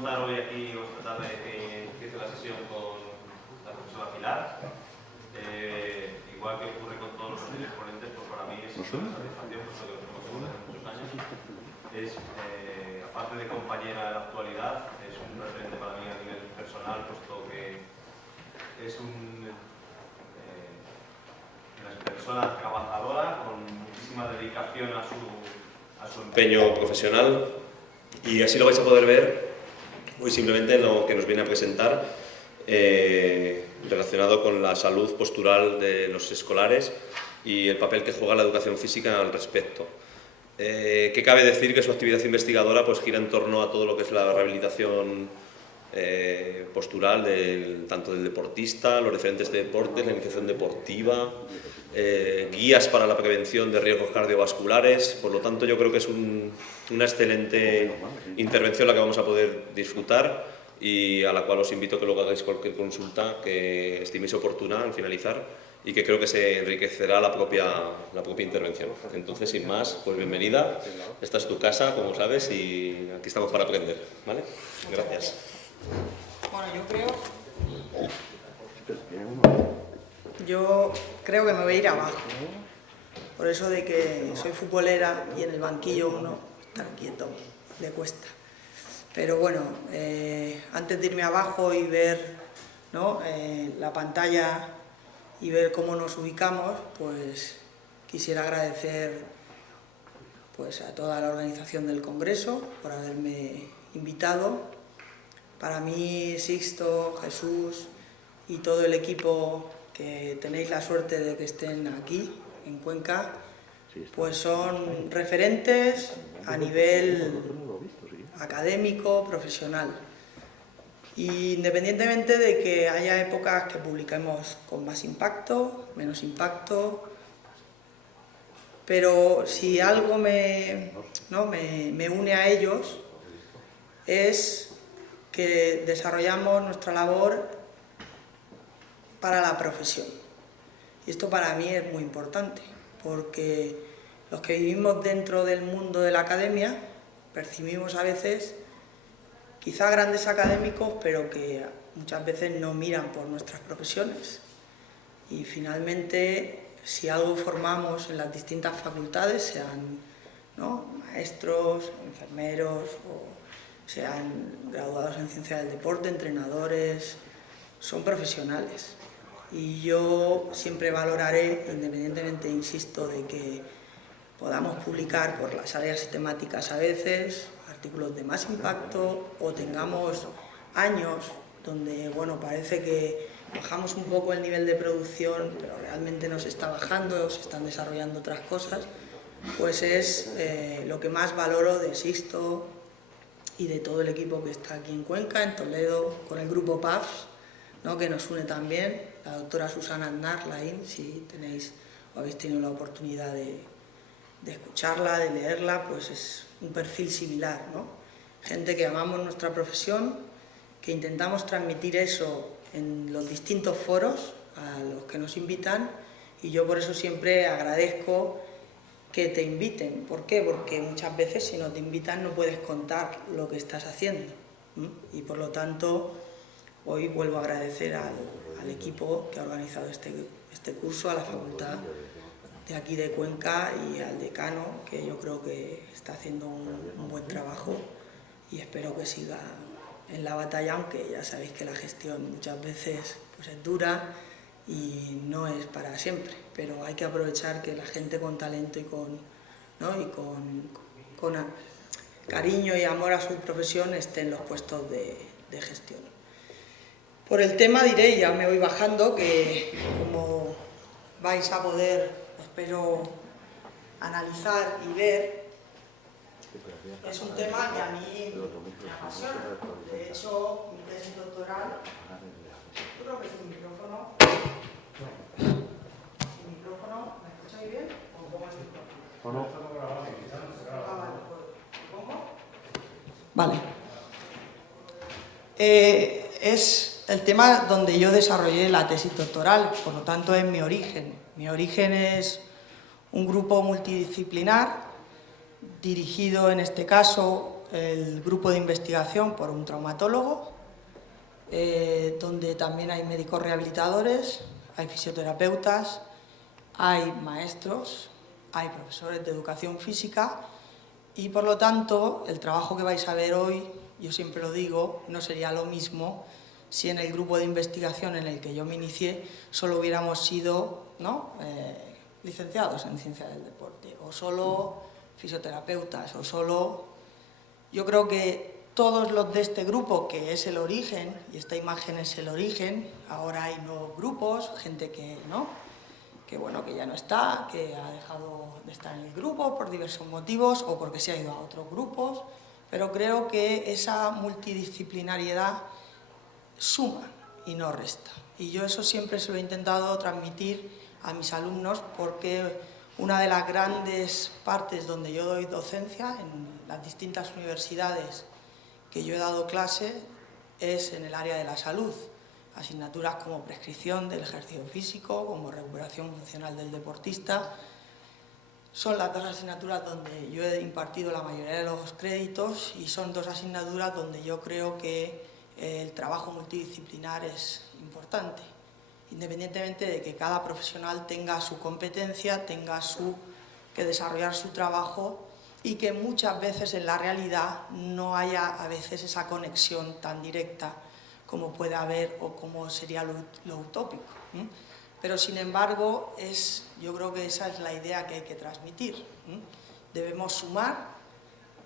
contar hoy aquí, o esta tarde, que empiece la sesión con la profesora Pilar. Igual que ocurre con todos los posibles ponentes, pues para mí es una satisfacción, puesto que lo conocemos desde muchos años. Es, aparte de compañera de la actualidad, es un referente para mí a nivel personal, puesto que es una persona trabajadora, con muchísima dedicación a su empeño profesional, y así lo vais a poder ver hoy simplemente en lo que nos viene a presentar relacionado con la salud postural de los escolares y el papel que juega la educación física al respecto. ¿Qué cabe decir? Que su actividad investigadora pues gira en torno a todo lo que es la rehabilitación postural tanto del deportista, los diferentes deportes, la iniciación deportiva, guías para la prevención de riesgos cardiovasculares. Por lo tanto, yo creo que es una excelente intervención la que vamos a poder disfrutar y a la cual os invito a que luego hagáis cualquier consulta que estiméis oportuna al finalizar y que creo que se enriquecerá la propia intervención. Entonces, sin más, pues bienvenida. Esta es tu casa, como sabes, y aquí estamos para aprender, ¿vale? Gracias. Bueno, yo creo que me voy a ir abajo, por eso de que soy futbolera y en el banquillo uno estar quieto le cuesta. Pero bueno, antes de irme abajo y ver, ¿no?, la pantalla y ver cómo nos ubicamos, pues quisiera agradecer pues a toda la organización del Congreso por haberme invitado. Para mí, Sixto, Jesús y todo el equipo que tenéis la suerte de que estén aquí, en Cuenca, pues son referentes a nivel académico, profesional. Y independientemente de que haya épocas que publiquemos con más impacto, menos impacto, pero si algo me une a ellos es que desarrollamos nuestra labor para la profesión. Y esto para mí es muy importante, porque los que vivimos dentro del mundo de la academia percibimos a veces quizá grandes académicos, pero que muchas veces no miran por nuestras profesiones. Y finalmente, si algo formamos en las distintas facultades, sean, ¿no?, maestros, enfermeros, o sean graduados en ciencia del deporte, entrenadores, son profesionales. Y yo siempre valoraré, independientemente, insisto, de que podamos publicar por las áreas temáticas a veces artículos de más impacto o tengamos años donde, bueno, parece que bajamos un poco el nivel de producción, pero realmente no se está bajando o se están desarrollando otras cosas, pues es lo que más valoro de Sixto y de todo el equipo que está aquí en Cuenca, en Toledo, con el grupo PAFS, ¿no?, que nos une también, la doctora Susana Aznar Laín, si tenéis o habéis tenido la oportunidad de escucharla, de leerla, pues es un perfil similar, ¿no? Gente que amamos nuestra profesión, que intentamos transmitir eso en los distintos foros a los que nos invitan, y yo por eso siempre agradezco que te inviten. ¿Por qué? Porque muchas veces si no te invitan no puedes contar lo que estás haciendo, ¿no? Y por lo tanto hoy vuelvo a agradecer al equipo que ha organizado este curso, a la facultad de aquí de Cuenca y al decano, que yo creo que está haciendo un buen trabajo y espero que siga en la batalla, aunque ya sabéis que la gestión muchas veces pues es dura y no es para siempre, pero hay que aprovechar que la gente con talento y con cariño y amor a su profesión esté en los puestos de gestión. Por el tema diré, ya me voy bajando, que como vais a poder, espero, analizar y ver, es un tema que a mí me apasiona. De hecho, mi tesis doctoral, yo creo que es un micrófono. ¿Un micrófono? ¿Me escucháis bien? ¿O pongo el micrófono? Ah, vale, pues, ¿pongo? Vale. Es el tema donde yo desarrollé la tesis doctoral, por lo tanto es mi origen. Mi origen es un grupo multidisciplinar dirigido en este caso el grupo de investigación por un traumatólogo, donde también hay médicos rehabilitadores, hay fisioterapeutas, hay maestros, hay profesores de educación física y, por lo tanto, el trabajo que vais a ver hoy, yo siempre lo digo, no sería lo mismo si en el grupo de investigación en el que yo me inicié solo hubiéramos sido, ¿no?, licenciados en ciencia del deporte, o solo fisioterapeutas, o solo... Yo creo que todos los de este grupo, que es el origen, y esta imagen es el origen, ahora hay nuevos grupos, gente que, ¿no?, que bueno, que ya no está, que ha dejado de estar en el grupo por diversos motivos o porque se ha ido a otros grupos, pero creo que esa multidisciplinariedad suma y no resta. Y yo eso siempre se lo he intentado transmitir a mis alumnos, porque una de las grandes partes donde yo doy docencia, en las distintas universidades que yo he dado clase, es en el área de la salud. Asignaturas como prescripción del ejercicio físico, como recuperación funcional del deportista, son las dos asignaturas donde yo he impartido la mayoría de los créditos y son dos asignaturas donde yo creo que el trabajo multidisciplinar es importante, independientemente de que cada profesional tenga su competencia, tenga que desarrollar su trabajo y que muchas veces en la realidad no haya a veces esa conexión tan directa como puede haber o como sería lo utópico. Pero sin embargo, yo creo que esa es la idea que hay que transmitir. Debemos sumar,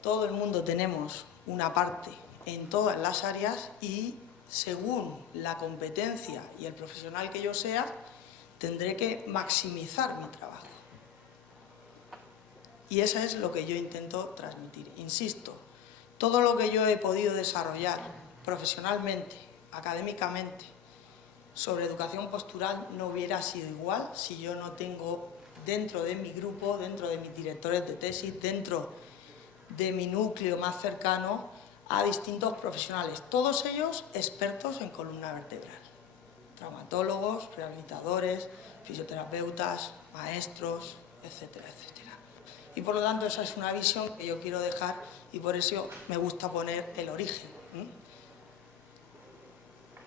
todo el mundo tenemos una parte en todas las áreas y según la competencia y el profesional que yo sea, tendré que maximizar mi trabajo. Y eso es lo que yo intento transmitir. Insisto, todo lo que yo he podido desarrollar profesionalmente, académicamente, sobre educación postural no hubiera sido igual si yo no tengo dentro de mi grupo, dentro de mis directores de tesis, dentro de mi núcleo más cercano, a distintos profesionales, todos ellos expertos en columna vertebral, traumatólogos, rehabilitadores, fisioterapeutas, maestros, etcétera, etcétera. Y por lo tanto esa es una visión que yo quiero dejar y por eso me gusta poner el origen.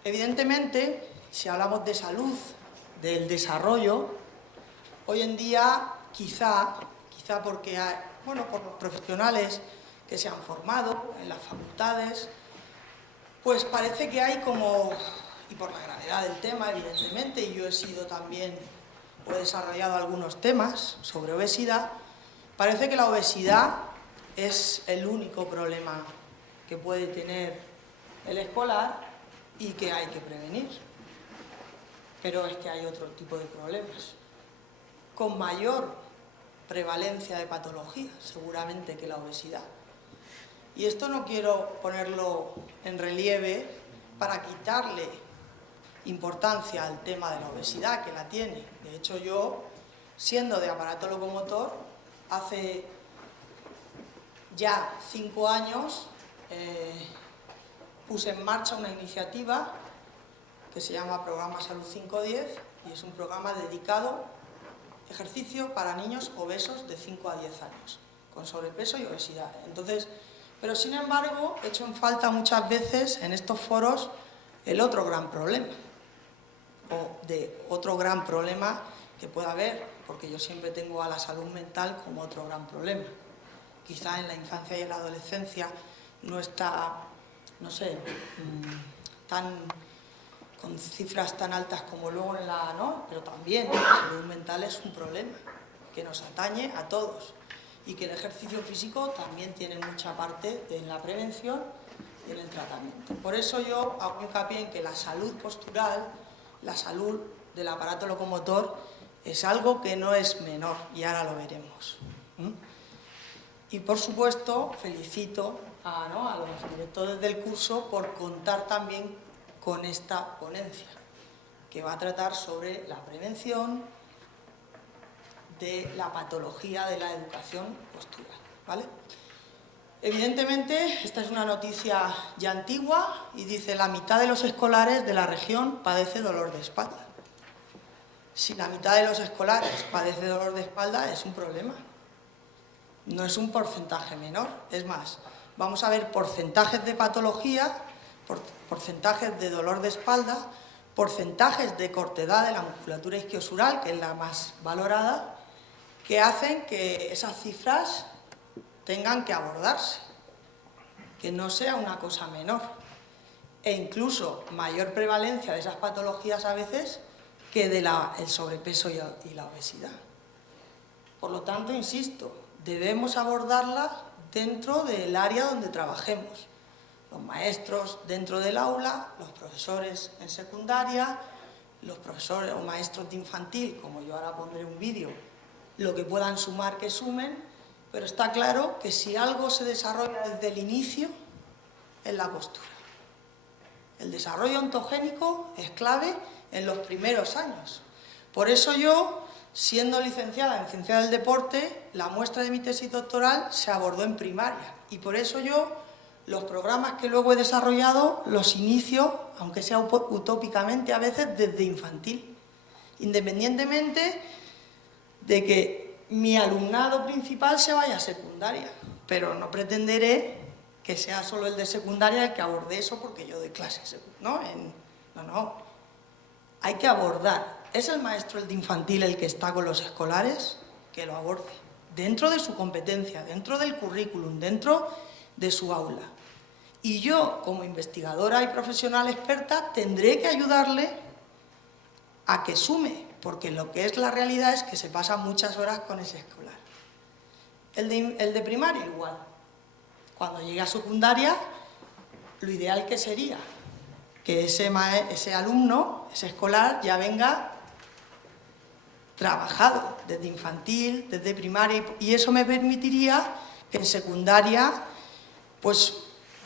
Evidentemente, si hablamos de salud, del desarrollo, hoy en día quizá porque hay, por los profesionales que se han formado en las facultades, pues parece que hay como, y por la gravedad del tema evidentemente, y yo he desarrollado algunos temas sobre obesidad, parece que la obesidad es el único problema que puede tener el escolar y que hay que prevenir. Pero es que hay otro tipo de problemas, con mayor prevalencia de patologías, seguramente, que la obesidad. Y esto no quiero ponerlo en relieve para quitarle importancia al tema de la obesidad, que la tiene. De hecho, yo, siendo de aparato locomotor, hace ya 5 años puse en marcha una iniciativa que se llama Programa Salud 510 y es un programa dedicado a ejercicio para niños obesos de 5 a 10 años, con sobrepeso y obesidad. Entonces, pero sin embargo, he hecho en falta muchas veces en estos foros el otro gran problema, o de otro gran problema que pueda haber, porque yo siempre tengo a la salud mental como otro gran problema. Quizá en la infancia y en la adolescencia no está, no sé, con cifras tan altas como luego en la, ¿no? Pero también la salud mental es un problema que nos atañe a todos y que el ejercicio físico también tiene mucha parte en la prevención y en el tratamiento. Por eso yo hago hincapié en que la salud postural, la salud del aparato locomotor, es algo que no es menor y ahora lo veremos. Y por supuesto felicito a los directores del curso por contar también con esta ponencia que va a tratar sobre la prevención de la patología de la educación postural, ¿vale? Evidentemente, esta es una noticia ya antigua y dice: la mitad de los escolares de la región padece dolor de espalda. Si la mitad de los escolares padece dolor de espalda, es un problema. No es un porcentaje menor, es más, vamos a ver porcentajes de patología, porcentajes de dolor de espalda, porcentajes de cortedad de la musculatura isquiosural, que es la más valorada, que hacen que esas cifras tengan que abordarse, que no sea una cosa menor, e incluso mayor prevalencia de esas patologías a veces que del sobrepeso y la obesidad. Por lo tanto, insisto, debemos abordarla dentro del área donde trabajemos. Los maestros dentro del aula, los profesores en secundaria, los profesores o maestros de infantil, como yo ahora pondré un vídeo, lo que puedan sumar que sumen, pero está claro que si algo se desarrolla desde el inicio es la postura. El desarrollo ontogénico es clave en los primeros años. Por eso yo, siendo licenciada en Ciencia del Deporte, la muestra de mi tesis doctoral se abordó en primaria. Y por eso yo, los programas que luego he desarrollado, los inicio, aunque sea utópicamente a veces, desde infantil. Independientemente de que mi alumnado principal se vaya a secundaria. Pero no pretenderé que sea solo el de secundaria el que aborde eso porque yo doy clases, ¿no? No. Hay que abordar. ¿Es el maestro el de infantil el que está con los escolares? Que lo aborde. Dentro de su competencia, dentro del currículum, dentro de su aula. Y yo, como investigadora y profesional experta, tendré que ayudarle a que sume, porque lo que es la realidad es que se pasa muchas horas con ese escolar. El de primaria igual. Cuando llegue a secundaria, lo ideal que sería que ese alumno, ese escolar, ya venga trabajado desde infantil, desde primaria, y eso me permitiría que en secundaria pues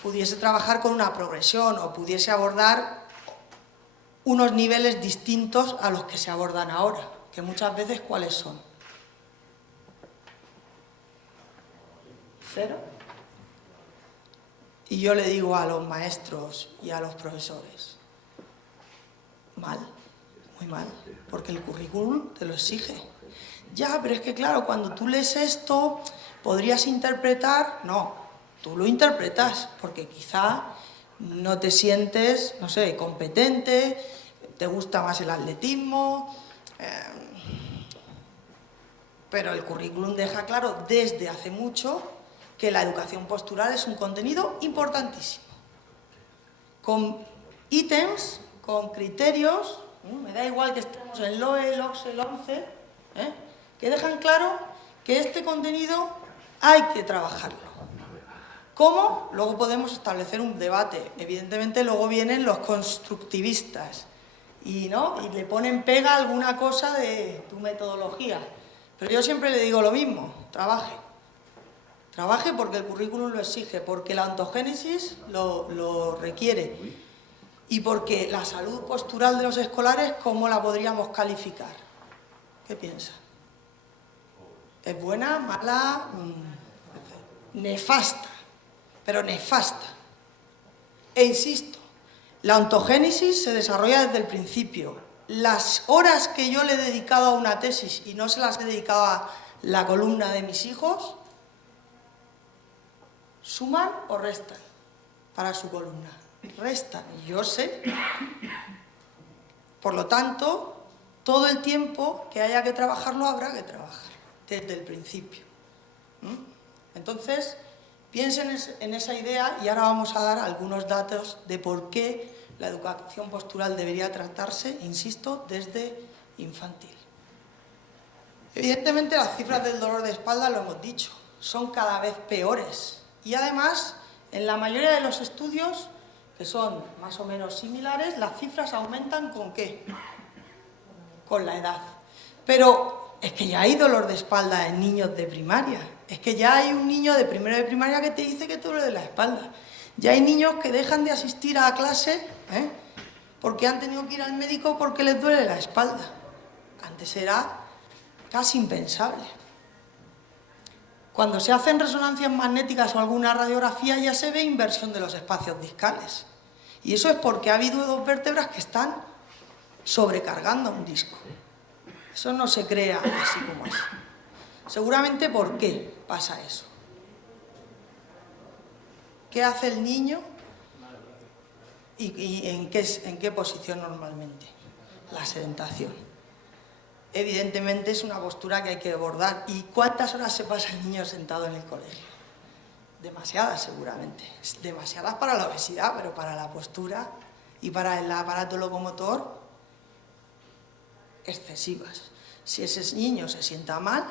pudiese trabajar con una progresión o pudiese abordar unos niveles distintos a los que se abordan ahora, que muchas veces ¿cuáles son? 0. Y yo le digo a los maestros y a los profesores, mal, muy mal, porque el currículum te lo exige. Ya, pero es que claro, cuando tú lees esto, podrías interpretar, no, tú lo interpretas, porque quizá no te sientes, no sé, competente, te gusta más el atletismo, pero el currículum deja claro desde hace mucho que la educación postural es un contenido importantísimo, con ítems, con criterios, me da igual que estemos en LOE, el OCSE, el 11, que dejan claro que este contenido hay que trabajarlo. ¿Cómo? Luego podemos establecer un debate. Evidentemente luego vienen los constructivistas y le ponen pega a alguna cosa de tu metodología. Pero yo siempre le digo lo mismo, trabaje. Trabaje porque el currículum lo exige, porque la ontogénesis lo requiere y porque la salud postural de los escolares, ¿cómo la podríamos calificar? ¿Qué piensa? ¿Es buena, mala, nefasta? Pero nefasta. E insisto, la ontogénesis se desarrolla desde el principio. Las horas que yo le he dedicado a una tesis y no se las he dedicado a la columna de mis hijos, ¿suman o restan para su columna? Restan, yo sé. Por lo tanto, todo el tiempo que haya que trabajarlo habrá que trabajar desde el principio. Entonces, piensen en esa idea y ahora vamos a dar algunos datos de por qué la educación postural debería tratarse, insisto, desde infantil. Evidentemente, las cifras del dolor de espalda, lo hemos dicho, son cada vez peores. Y además, en la mayoría de los estudios, que son más o menos similares, las cifras aumentan ¿con qué? Con la edad. Pero es que ya hay dolor de espalda en niños de primaria. Es que ya hay un niño de primero de primaria que te dice que te duele la espalda. Ya hay niños que dejan de asistir a clase porque han tenido que ir al médico porque les duele la espalda. Antes era casi impensable. Cuando se hacen resonancias magnéticas o alguna radiografía ya se ve inversión de los espacios discales. Y eso es porque ha habido 2 vértebras que están sobrecargando un disco. Eso no se crea así como es. Seguramente, ¿por qué pasa eso? ¿Qué hace el niño y en qué posición normalmente? La sedentación. Evidentemente es una postura que hay que abordar. ¿Y cuántas horas se pasa el niño sentado en el colegio? Demasiadas, seguramente. Demasiadas para la obesidad, pero para la postura y para el aparato locomotor, excesivas. Si ese niño se sienta mal,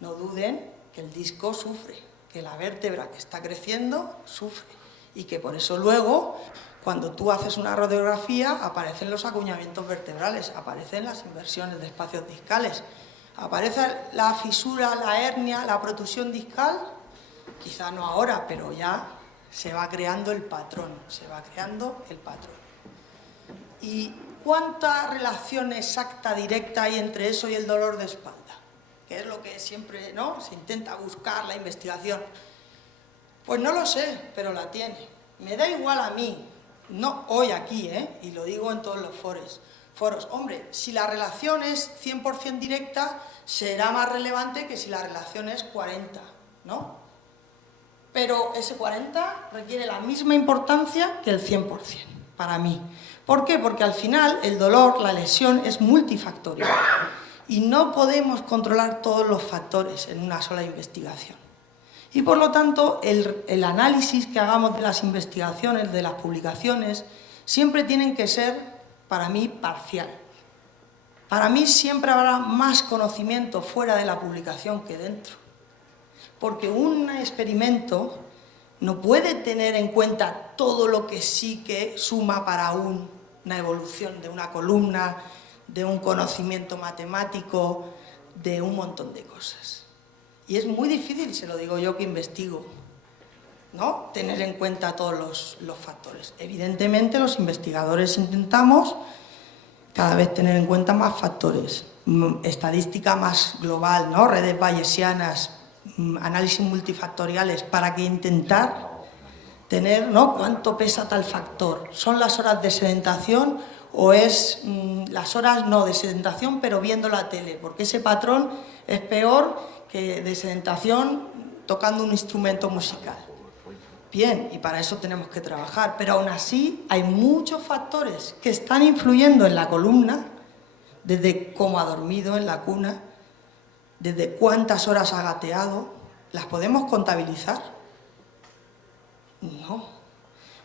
no duden que el disco sufre, que la vértebra que está creciendo sufre y que por eso luego, cuando tú haces una radiografía, aparecen los acuñamientos vertebrales, aparecen las inversiones de espacios discales, aparece la fisura, la hernia, la protusión discal, quizá no ahora, pero ya se va creando el patrón, ¿Y cuánta relación exacta, directa hay entre eso y el dolor de espalda? Que es lo que siempre, ¿no?, se intenta buscar la investigación. Pues no lo sé, pero la tiene. Me da igual a mí, no hoy aquí, y lo digo en todos los foros. Hombre, si la relación es 100% directa, será más relevante que si la relación es 40, ¿no? Pero ese 40 requiere la misma importancia que el 100%, para mí. ¿Por qué? Porque al final el dolor, la lesión, es multifactorial y no podemos controlar todos los factores en una sola investigación. Y por lo tanto, el análisis que hagamos de las investigaciones, de las publicaciones, siempre tienen que ser, para mí, parcial. Para mí siempre habrá más conocimiento fuera de la publicación que dentro. Porque un experimento no puede tener en cuenta todo lo que sí que suma para una evolución de una columna, de un conocimiento matemático, de un montón de cosas. Y es muy difícil, se lo digo yo que investigo, ¿no?, tener en cuenta todos los factores. Evidentemente los investigadores intentamos cada vez tener en cuenta más factores, estadística más global, ¿no?, redes bayesianas, análisis multifactoriales, para que intentar tener, ¿no?, cuánto pesa tal factor. ¿Son las horas de sedentación o es las horas no de sedentación pero viendo la tele? Porque ese patrón es peor que de sedentación tocando un instrumento musical. Bien, y para eso tenemos que trabajar, pero aún así hay muchos factores que están influyendo en la columna, desde cómo ha dormido en la cuna, desde cuántas horas ha gateado. ¿Las podemos contabilizar? No.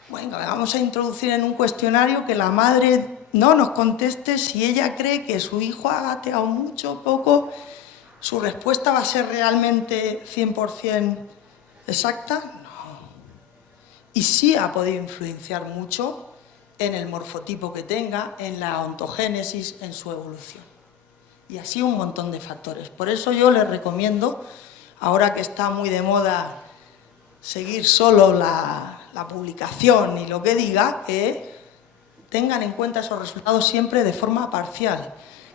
Bueno, vamos a introducir en un cuestionario que la madre no nos conteste si ella cree que su hijo ha gateado mucho, poco. ¿Su respuesta va a ser realmente 100% exacta? No. Y sí ha podido influenciar mucho en el morfotipo que tenga, en la ontogénesis, en su evolución. Y así un montón de factores. Por eso yo les recomiendo, ahora que está muy de moda seguir solo la publicación y lo que diga, que tengan en cuenta esos resultados siempre de forma parcial,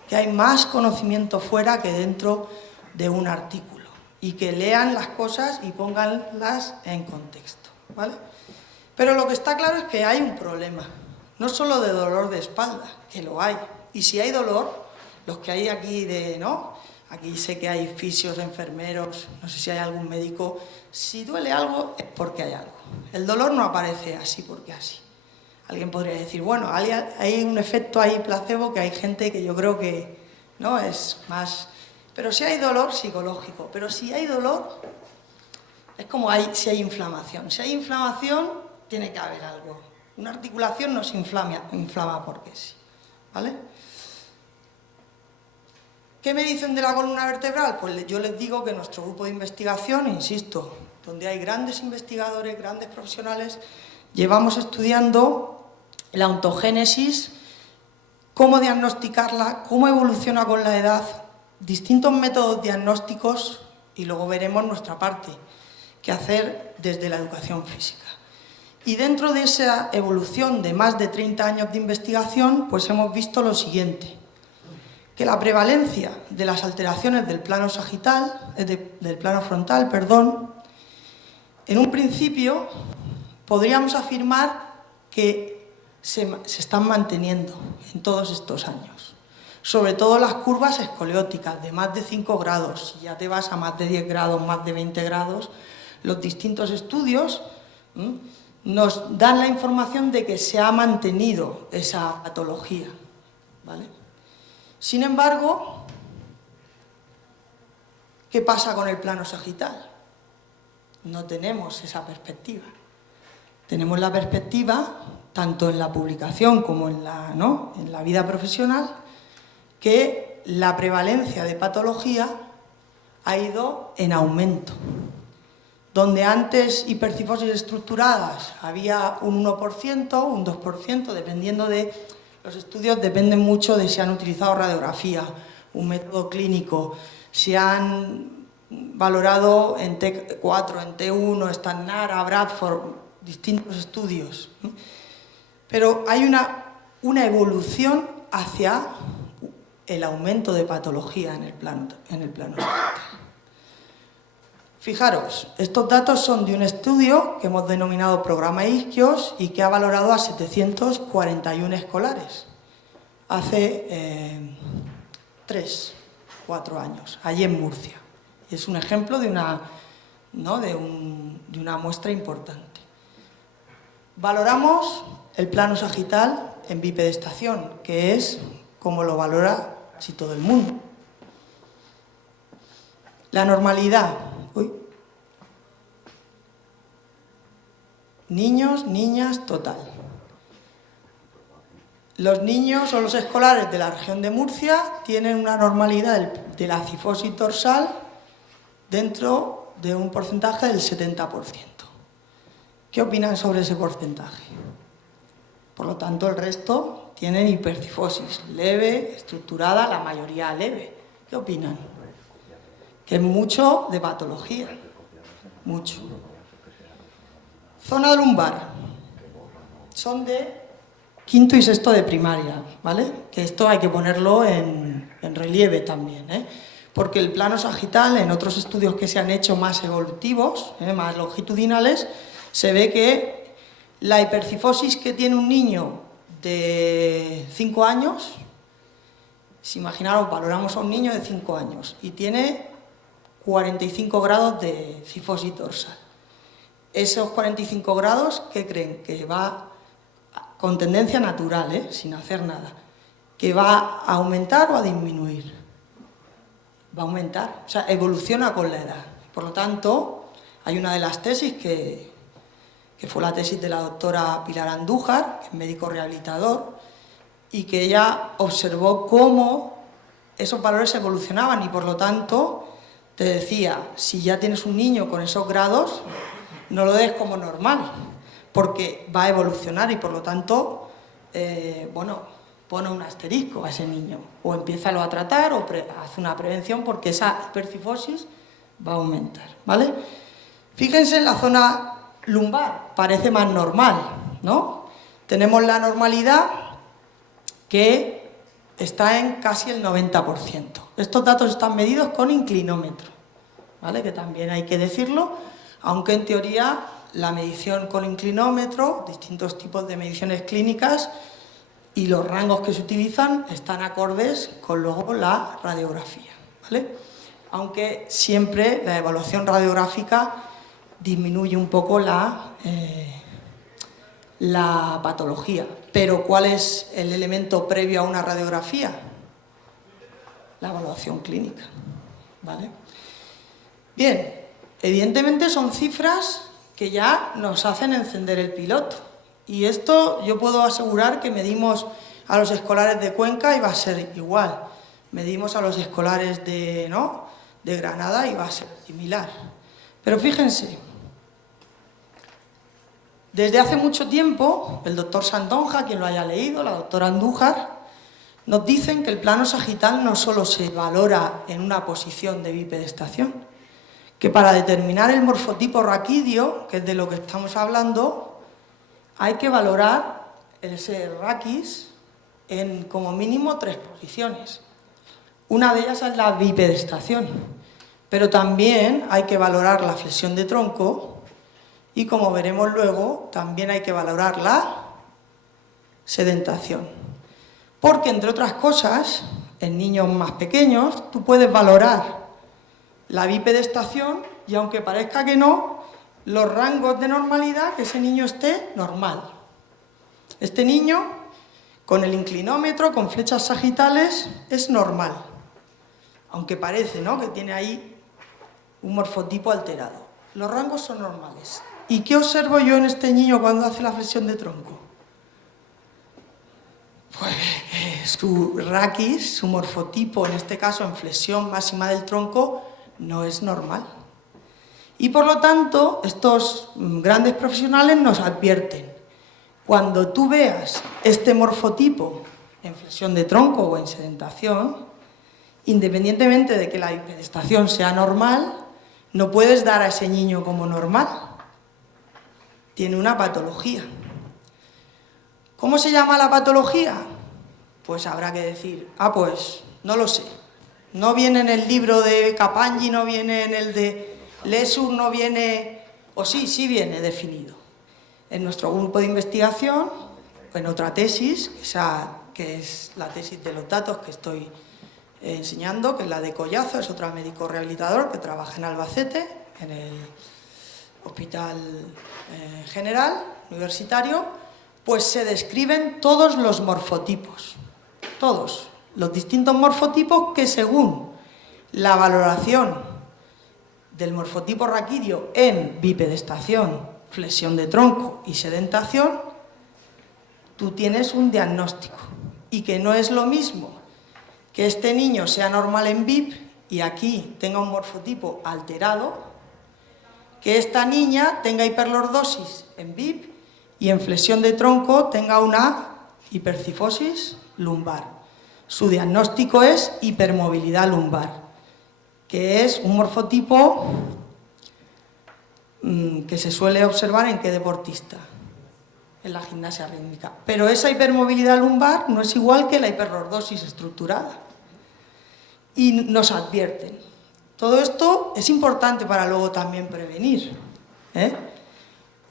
que hay más conocimiento fuera que dentro de un artículo, y que lean las cosas y pónganlas en contexto, ¿vale? Pero lo que está claro es que hay un problema, no solo de dolor de espalda, que lo hay, y si hay dolor, los que hay aquí ¿no? Aquí sé que hay fisios, enfermeros, no sé si hay algún médico. Si duele algo es porque hay algo. El dolor no aparece así porque así. Alguien podría decir, bueno, hay un efecto ahí placebo, que hay gente que yo creo que no es más. Pero si hay dolor psicológico, pero si hay dolor, es como si hay inflamación. Si hay inflamación, tiene que haber algo. Una articulación no se inflama porque sí, ¿vale? ¿Qué me dicen de la columna vertebral? Pues yo les digo que nuestro grupo de investigación, insisto, donde hay grandes investigadores, grandes profesionales, llevamos estudiando la ontogénesis, cómo diagnosticarla, cómo evoluciona con la edad, distintos métodos diagnósticos, y luego veremos nuestra parte, qué hacer desde la educación física. Y dentro de esa evolución de más de 30 años de investigación, pues hemos visto lo siguiente: que la prevalencia de las alteraciones del plano sagital, del plano frontal, en un principio podríamos afirmar que se están manteniendo en todos estos años. Sobre todo las curvas escolióticas de más de 5 grados, si ya te vas a más de 10 grados, más de 20 grados, los distintos estudios nos dan la información de que se ha mantenido esa patología, ¿vale? Sin embargo, ¿qué pasa con el plano sagital? No tenemos esa perspectiva. Tenemos la perspectiva, tanto en la publicación como en la vida profesional, que la prevalencia de patología ha ido en aumento. Donde antes hipercifosis estructuradas había un 1%, un 2%, dependiendo de los estudios, dependen mucho de si han utilizado radiografía, un método clínico, si han valorado en T4, en T1, Stagnara, Bradford, distintos estudios. Pero hay una evolución hacia el aumento de patología en el plano sagital. Fijaros, estos datos son de un estudio que hemos denominado Programa Isquios y que ha valorado a 741 escolares hace 3-4 años, allí en Murcia. Y es un ejemplo de una muestra importante. Valoramos el plano sagital en bipedestación, que es como lo valora casi todo el mundo. La normalidad. Niños, niñas, total. Los niños o los escolares de la región de Murcia tienen una normalidad de la cifosis dorsal dentro de un porcentaje del 70%. ¿Qué opinan sobre ese porcentaje? Por lo tanto, el resto tienen hipercifosis leve, estructurada, la mayoría leve. ¿Qué opinan? Que es mucho de patología, mucho. Zona lumbar. Son de quinto y sexto de primaria, ¿vale? Que esto hay que ponerlo en relieve también, ¿eh? Porque el plano sagital, en otros estudios que se han hecho más evolutivos, más longitudinales, se ve que la hipercifosis que tiene un niño de 5 años, si imaginaros, valoramos a un niño de 5 años y tiene 45 grados de cifosis dorsal. Esos 45 grados, ¿qué creen? Que va con tendencia natural, sin hacer nada. ¿Que va a aumentar o a disminuir? Va a aumentar, o sea, evoluciona con la edad. Por lo tanto, hay una de las tesis que fue la tesis de la doctora Pilar Andújar, que es médico rehabilitador, y que ella observó cómo esos valores evolucionaban y, por lo tanto, te decía, si ya tienes un niño con esos grados, no lo des como normal, porque va a evolucionar y, por lo tanto, pone un asterisco a ese niño, o empiézalo a tratar o hace una prevención, porque esa hipercifosis va a aumentar, ¿vale? Fíjense en la zona lumbar, parece más normal, ¿no? Tenemos la normalidad que está en casi el 90%. Estos datos están medidos con inclinómetro, ¿vale? Que también hay que decirlo, aunque en teoría la medición con inclinómetro, distintos tipos de mediciones clínicas y los rangos que se utilizan están acordes con luego la radiografía, ¿vale? Aunque siempre la evaluación radiográfica disminuye un poco la patología. Pero ¿cuál es el elemento previo a una radiografía? La evaluación clínica, ¿vale? Bien, evidentemente son cifras que ya nos hacen encender el piloto. Y esto yo puedo asegurar que medimos a los escolares de Cuenca y va a ser igual. Medimos a los escolares de Granada y va a ser similar. Pero fíjense, desde hace mucho tiempo, el doctor Santonja, quien lo haya leído, la doctora Andújar, nos dicen que el plano sagital no solo se valora en una posición de bipedestación, que para determinar el morfotipo raquídeo, que es de lo que estamos hablando, hay que valorar ese raquis en como mínimo 3 posiciones. Una de ellas es la bipedestación, pero también hay que valorar la flexión de tronco y, como veremos luego, también hay que valorar la sedentación. Porque, entre otras cosas, en niños más pequeños, tú puedes valorar la bipedestación y, aunque parezca que no, los rangos de normalidad, que ese niño esté normal. Este niño, con el inclinómetro, con flechas sagitales, es normal. Aunque parece, ¿no?, que tiene ahí un morfotipo alterado. Los rangos son normales. ¿Y qué observo yo en este niño cuando hace la flexión de tronco? Pues su raquis, su morfotipo, en este caso en flexión máxima del tronco, no es normal. Y por lo tanto, estos grandes profesionales nos advierten: cuando tú veas este morfotipo en flexión de tronco o en sedentación, independientemente de que la bipedestación sea normal, no puedes dar a ese niño como normal. Tiene una patología. ¿Cómo se llama la patología? Pues habrá que decir, pues no lo sé. No viene en el libro de Capagni, no viene en el de Lesur, no viene... O sí viene definido. En nuestro grupo de investigación, en otra tesis, que es la tesis de los datos que estoy enseñando, que es la de Collazo, es otro médico rehabilitador que trabaja en Albacete, en el Hospital General Universitario, pues se describen todos los morfotipos, todos los distintos morfotipos que según la valoración del morfotipo raquídeo en bipedestación, flexión de tronco y sedentación, tú tienes un diagnóstico, y que no es lo mismo que este niño sea normal en BIP y aquí tenga un morfotipo alterado, que esta niña tenga hiperlordosis en BIP y en flexión de tronco tenga una hipercifosis lumbar. Su diagnóstico es hipermovilidad lumbar, que es un morfotipo que se suele observar en qué deportista, en la gimnasia rítmica. Pero esa hipermovilidad lumbar no es igual que la hiperlordosis estructurada. Y nos advierten. Todo esto es importante para luego también prevenir.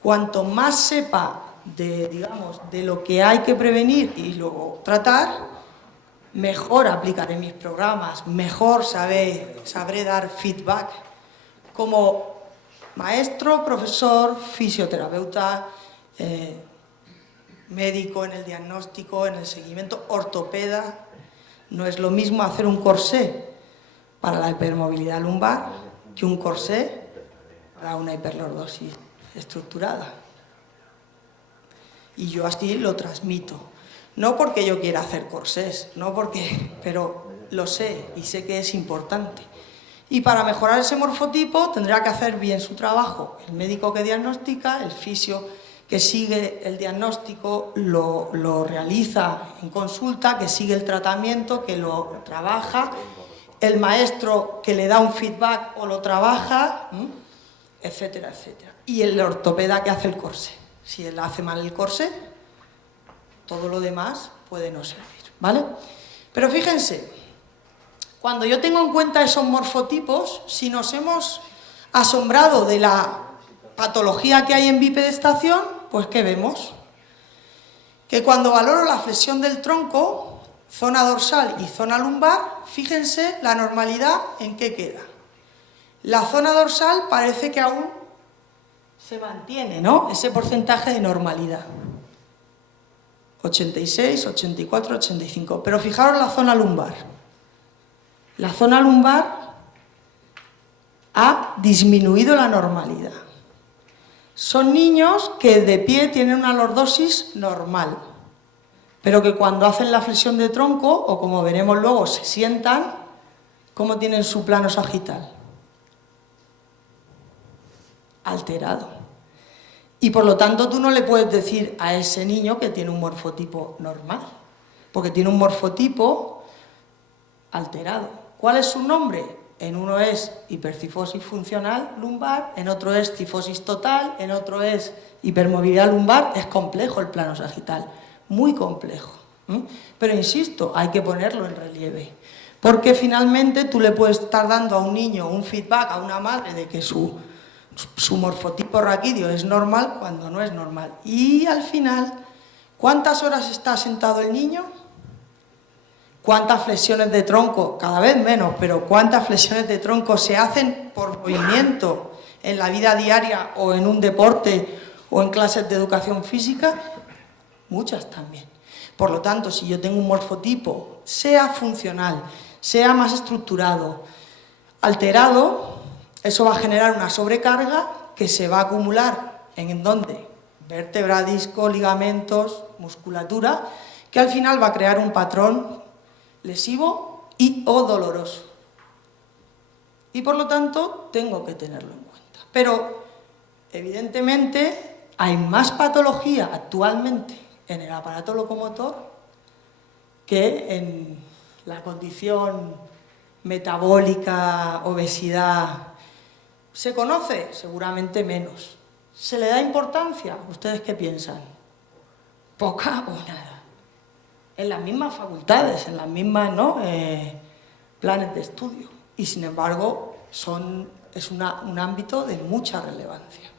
Cuanto más sepa de lo que hay que prevenir y luego tratar, mejor aplicaré mis programas, mejor sabré dar feedback como maestro, profesor, fisioterapeuta, médico en el diagnóstico, en el seguimiento, ortopeda. No es lo mismo hacer un corsé para la hipermovilidad lumbar que un corsé para una hiperlordosis estructurada. Y yo así lo transmito. No porque yo quiera hacer corsés, pero lo sé y sé que es importante. Y para mejorar ese morfotipo tendrá que hacer bien su trabajo el médico que diagnostica, el fisio que sigue el diagnóstico, lo realiza en consulta, que sigue el tratamiento, que lo trabaja, el maestro que le da un feedback o lo trabaja, etcétera, etcétera. Y el ortopeda que hace el corsé. Si él hace mal el corsé, todo lo demás puede no servir, ¿vale? Pero fíjense, cuando yo tengo en cuenta esos morfotipos, si nos hemos asombrado de la patología que hay en bipedestación, pues ¿qué vemos? Que cuando valoro la flexión del tronco, zona dorsal y zona lumbar, fíjense la normalidad en qué queda. La zona dorsal parece que aún se mantiene, ¿no?, ese porcentaje de normalidad. 86, 84, 85. Pero fijaros la zona lumbar. La zona lumbar ha disminuido la normalidad. Son niños que de pie tienen una lordosis normal, pero que cuando hacen la flexión de tronco, o como veremos luego, se sientan, ¿cómo tienen su plano sagital? Alterado. Y por lo tanto tú no le puedes decir a ese niño que tiene un morfotipo normal, porque tiene un morfotipo alterado. ¿Cuál es su nombre? En uno es hipercifosis funcional lumbar, en otro es cifosis total, en otro es hipermovilidad lumbar. Es complejo el plano sagital, muy complejo. Pero insisto, hay que ponerlo en relieve, porque finalmente tú le puedes estar dando a un niño un feedback, a una madre, de que su morfotipo raquídeo es normal cuando no es normal. Y al final, ¿cuántas horas está sentado el niño? ¿Cuántas flexiones de tronco? Cada vez menos, pero ¿cuántas flexiones de tronco se hacen por movimiento en la vida diaria o en un deporte o en clases de educación física? Muchas también. Por lo tanto, si yo tengo un morfotipo, sea funcional, sea más estructurado, alterado, eso va a generar una sobrecarga que se va a acumular ¿en dónde? Vértebra, disco, ligamentos, musculatura, que al final va a crear un patrón lesivo y o doloroso. Y por lo tanto, tengo que tenerlo en cuenta. Pero, evidentemente, hay más patología actualmente en el aparato locomotor que en la condición metabólica, obesidad. ¿Se conoce? Seguramente menos. ¿Se le da importancia? ¿Ustedes qué piensan? ¿Poca o nada? En las mismas facultades, en las mismas planes de estudio. Y sin embargo, es un ámbito de mucha relevancia.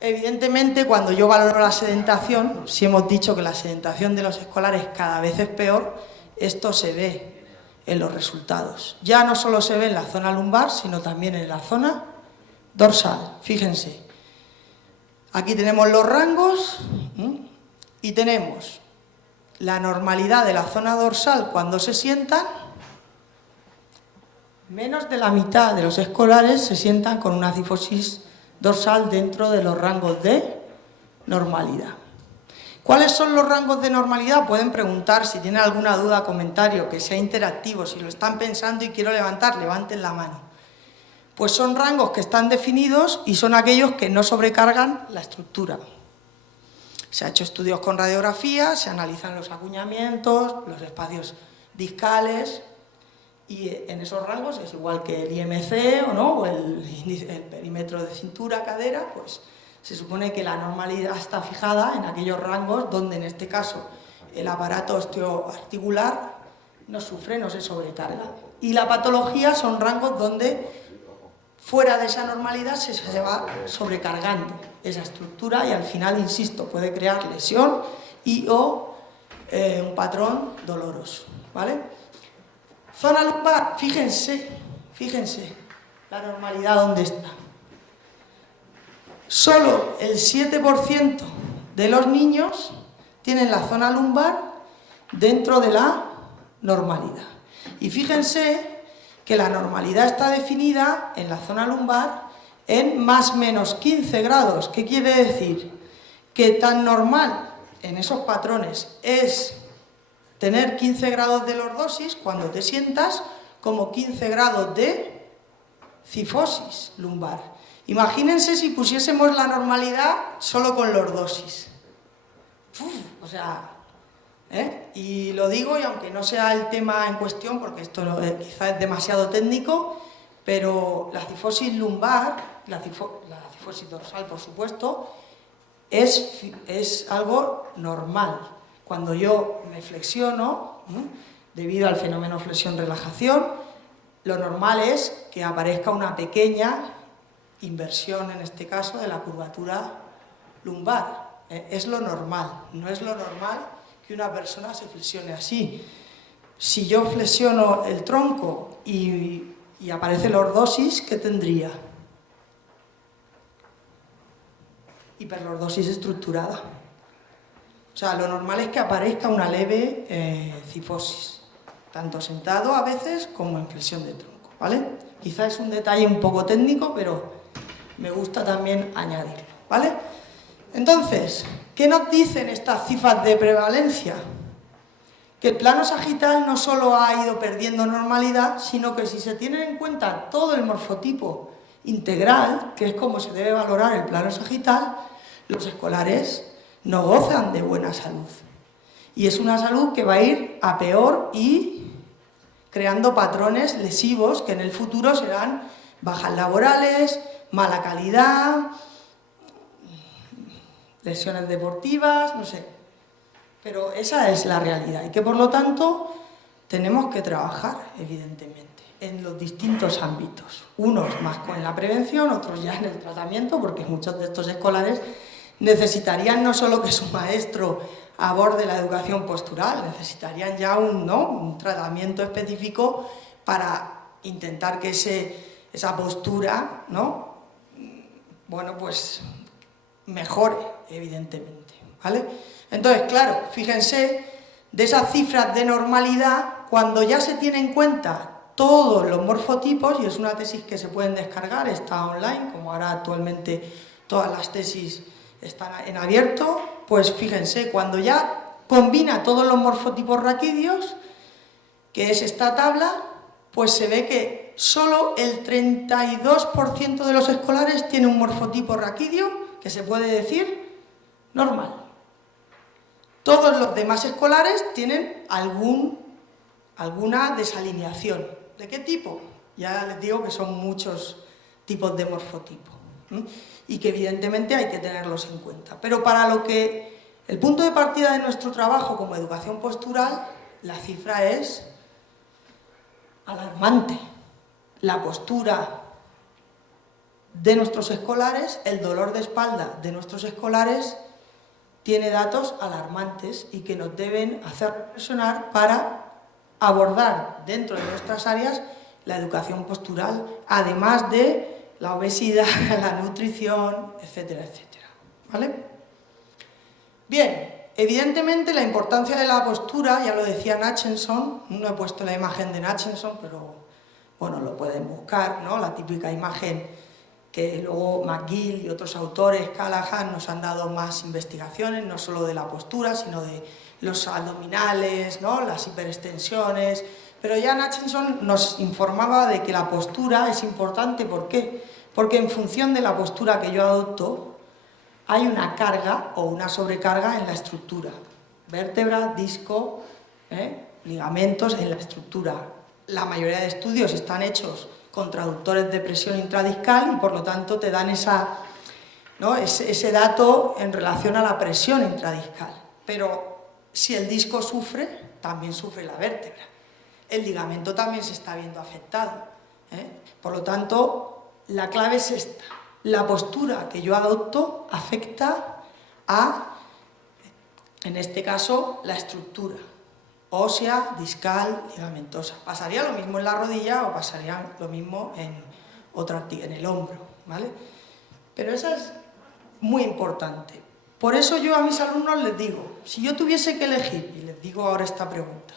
Evidentemente, cuando yo valoro la sedentación, si hemos dicho que la sedentación de los escolares cada vez es peor, esto se ve en los resultados. Ya no solo se ve en la zona lumbar, sino también en la zona dorsal. Fíjense, aquí tenemos los rangos y tenemos la normalidad de la zona dorsal cuando se sientan. Menos de la mitad de los escolares se sientan con una cifosis dorsal dentro de los rangos de normalidad. ¿Cuáles son los rangos de normalidad? Pueden preguntar, si tienen alguna duda, comentario, que sea interactivo. Si lo están pensando y quiero levantar, levanten la mano. Pues son rangos que están definidos y son aquellos que no sobrecargan la estructura. Se ha hecho estudios con radiografía, se analizan los acuñamientos, los espacios discales, y en esos rangos es igual que el IMC o el perímetro de cintura, cadera, pues se supone que la normalidad está fijada en aquellos rangos donde en este caso el aparato osteoarticular no sufre, no se sobrecarga. Y la patología son rangos donde fuera de esa normalidad se va sobrecargando esa estructura y al final, insisto, puede crear lesión y o un patrón doloroso, ¿vale? Zona lumbar, fíjense, la normalidad dónde está. Solo el 7% de los niños tienen la zona lumbar dentro de la normalidad. Y fíjense que la normalidad está definida en la zona lumbar en más o menos 15 grados. ¿Qué quiere decir? Que tan normal en esos patrones es tener 15 grados de lordosis cuando te sientas, como 15 grados de cifosis lumbar. Imagínense si pusiésemos la normalidad solo con lordosis. Y lo digo, y aunque no sea el tema en cuestión, porque esto quizás es demasiado técnico, pero la cifosis lumbar, la cifosis dorsal, por supuesto, es algo normal. Cuando yo me flexiono, debido al fenómeno flexión-relajación, lo normal es que aparezca una pequeña inversión, en este caso, de la curvatura lumbar. Es lo normal, no es lo normal que una persona se flexione así. Si yo flexiono el tronco y aparece lordosis, ¿qué tendría? Hiperlordosis estructurada. O sea, lo normal es que aparezca una leve cifosis, tanto sentado a veces como en flexión de tronco, ¿vale? Quizás es un detalle un poco técnico, pero me gusta también añadirlo, ¿vale? Entonces, ¿qué nos dicen estas cifras de prevalencia? Que el plano sagital no solo ha ido perdiendo normalidad, sino que si se tiene en cuenta todo el morfotipo integral, que es como se debe valorar el plano sagital, los escolares no gozan de buena salud. Y es una salud que va a ir a peor y creando patrones lesivos que en el futuro serán bajas laborales, mala calidad, lesiones deportivas, no sé. Pero esa es la realidad y que por lo tanto tenemos que trabajar, evidentemente, en los distintos ámbitos. Unos más con la prevención, otros ya en el tratamiento, porque muchos de estos escolares necesitarían no solo que su maestro aborde la educación postural, necesitarían ya un tratamiento específico para intentar que esa postura, bueno, pues mejore, evidentemente, ¿vale? Entonces, claro, fíjense, de esas cifras de normalidad, cuando ya se tiene en cuenta todos los morfotipos, y es una tesis que se pueden descargar, está online, como ahora actualmente todas las tesis están en abierto, pues fíjense, cuando ya combina todos los morfotipos raquídeos, que es esta tabla, pues se ve que solo el 32% de los escolares tiene un morfotipo raquídeo, que se puede decir normal. Todos los demás escolares tienen alguna desalineación. ¿De qué tipo? Ya les digo que son muchos tipos de morfotipo, y que evidentemente hay que tenerlos en cuenta. Pero para lo que el punto de partida de nuestro trabajo como educación postural, la cifra es alarmante. La postura de nuestros escolares, el dolor de espalda de nuestros escolares, tiene datos alarmantes y que nos deben hacer reflexionar para abordar dentro de nuestras áreas la educación postural, además de la obesidad, la nutrición, etcétera, etcétera. ¿Vale? Bien, evidentemente la importancia de la postura, ya lo decía Natchenson, no he puesto la imagen de Natchenson, pero bueno, lo pueden buscar, ¿no? La típica imagen que luego McGill y otros autores, Callahan, nos han dado más investigaciones, no solo de la postura, sino de los abdominales, ¿no? Las hiperextensiones. Pero ya Natchenson nos informaba de que la postura es importante. ¿Por qué? Porque en función de la postura que yo adopto, hay una carga o una sobrecarga en la estructura. Vértebra, disco, ligamentos en la estructura. La mayoría de estudios están hechos con traductores de presión intradiscal y por lo tanto te dan ese dato en relación a la presión intradiscal. Pero si el disco sufre, también sufre la vértebra. El ligamento también se está viendo afectado. Por lo tanto, la clave es esta. La postura que yo adopto afecta a, en este caso, la estructura ósea, discal, ligamentosa. Pasaría lo mismo en la rodilla o pasaría lo mismo en el hombro, ¿vale? Pero esa es muy importante. Por eso yo a mis alumnos les digo, si yo tuviese que elegir, y les digo ahora esta pregunta,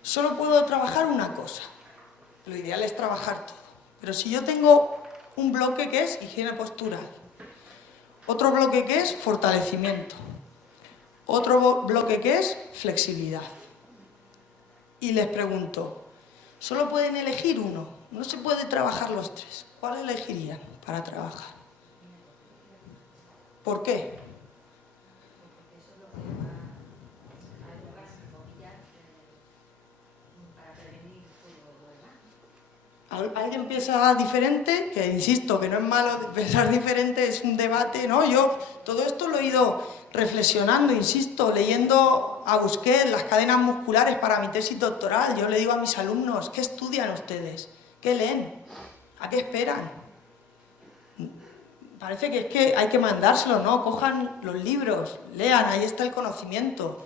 solo puedo trabajar una cosa, lo ideal es trabajar todo, pero si yo tengo un bloque que es higiene postural, otro bloque que es fortalecimiento, otro bloque que es flexibilidad, y les pregunto, solo pueden elegir uno, no se puede trabajar los tres, ¿cuál elegirían para trabajar? ¿Por qué? ¿Alguien piensa diferente? Que insisto, que no es malo pensar diferente, es un debate, ¿no? Yo todo esto lo he ido reflexionando, insisto, leyendo a Busquets, las cadenas musculares para mi tesis doctoral. Yo le digo a mis alumnos, ¿qué estudian ustedes? ¿Qué leen? ¿A qué esperan? Parece que es que hay que mandárselo, ¿no? Cojan los libros, lean, ahí está el conocimiento.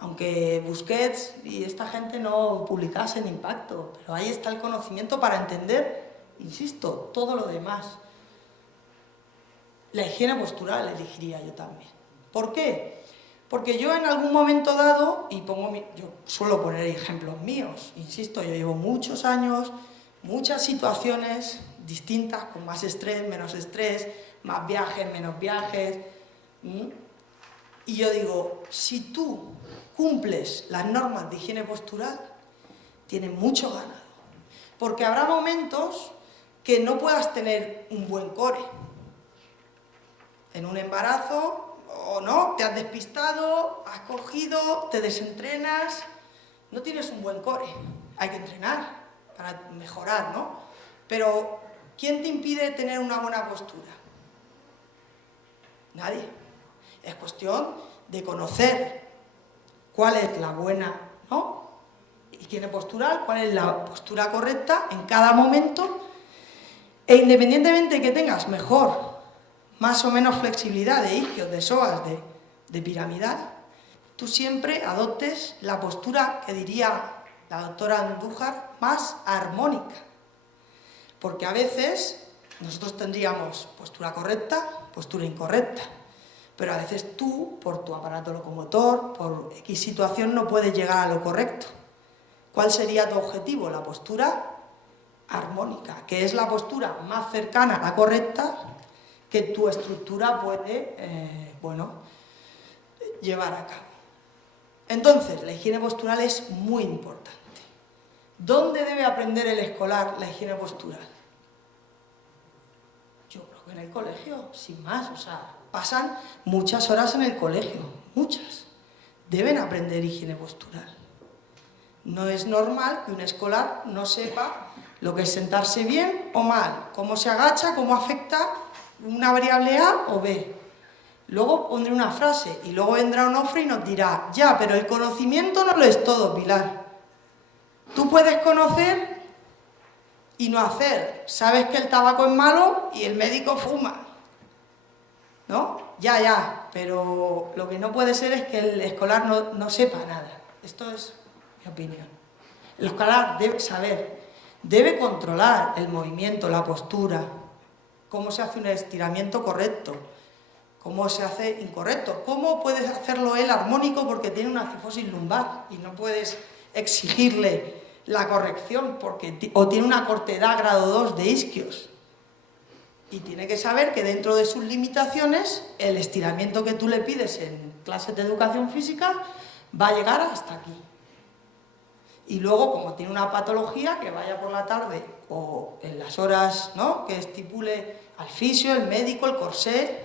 Aunque Busquets y esta gente no publicasen Impacto, pero ahí está el conocimiento para entender, insisto, todo lo demás. La higiene postural elegiría yo también. ¿Por qué? Porque yo en algún momento dado, y yo suelo poner ejemplos míos, insisto, yo llevo muchos años, muchas situaciones distintas, con más estrés, más viajes, menos viajes, y yo digo, si tú cumples las normas de higiene postural, tienes mucho ganado. Porque habrá momentos que no puedas tener un buen core. En un embarazo, o no, te has despistado, has cogido, te desentrenas, no tienes un buen core. Hay que entrenar para mejorar, ¿no? Pero, ¿quién te impide tener una buena postura? Nadie. Es cuestión de conocer cuál es la buena, ¿no? Higiene postural, cuál es la postura correcta en cada momento, e independientemente de que tengas mejor, más o menos flexibilidad de isquios, de psoas, de piramidal, tú siempre adoptes la postura que diría la doctora Andújar más armónica. Porque a veces nosotros tendríamos postura correcta, postura incorrecta, pero a veces tú, por tu aparato locomotor, por X situación, no puedes llegar a lo correcto. ¿Cuál sería tu objetivo? La postura armónica, que es la postura más cercana a la correcta que tu estructura puede, llevar a cabo. Entonces, la higiene postural es muy importante. ¿Dónde debe aprender el escolar la higiene postural? Yo creo que en el colegio, sin más, o sea, pasan muchas horas en el colegio, muchas. Deben aprender higiene postural. No es normal que un escolar no sepa lo que es sentarse bien o mal, cómo se agacha, cómo afecta una variable A o B. Luego pondré una frase y luego vendrá Onofre y nos dirá, ya, pero el conocimiento no lo es todo, Pilar. Tú puedes conocer y no hacer. Sabes que el tabaco es malo y el médico fuma, ¿no? Ya, pero lo que no puede ser es que el escolar no sepa nada. Esto es mi opinión. El escolar debe saber, debe controlar el movimiento, la postura, cómo se hace un estiramiento correcto, cómo se hace incorrecto, cómo puedes hacerlo él armónico porque tiene una cifosis lumbar y no puedes exigirle la corrección porque o tiene una cortedad grado 2 de isquios. Y tiene que saber que dentro de sus limitaciones el estiramiento que tú le pides en clases de educación física va a llegar hasta aquí. Y luego, como tiene una patología, que vaya por la tarde o en las horas, ¿no?, que estipule al fisio, el médico, el corsé,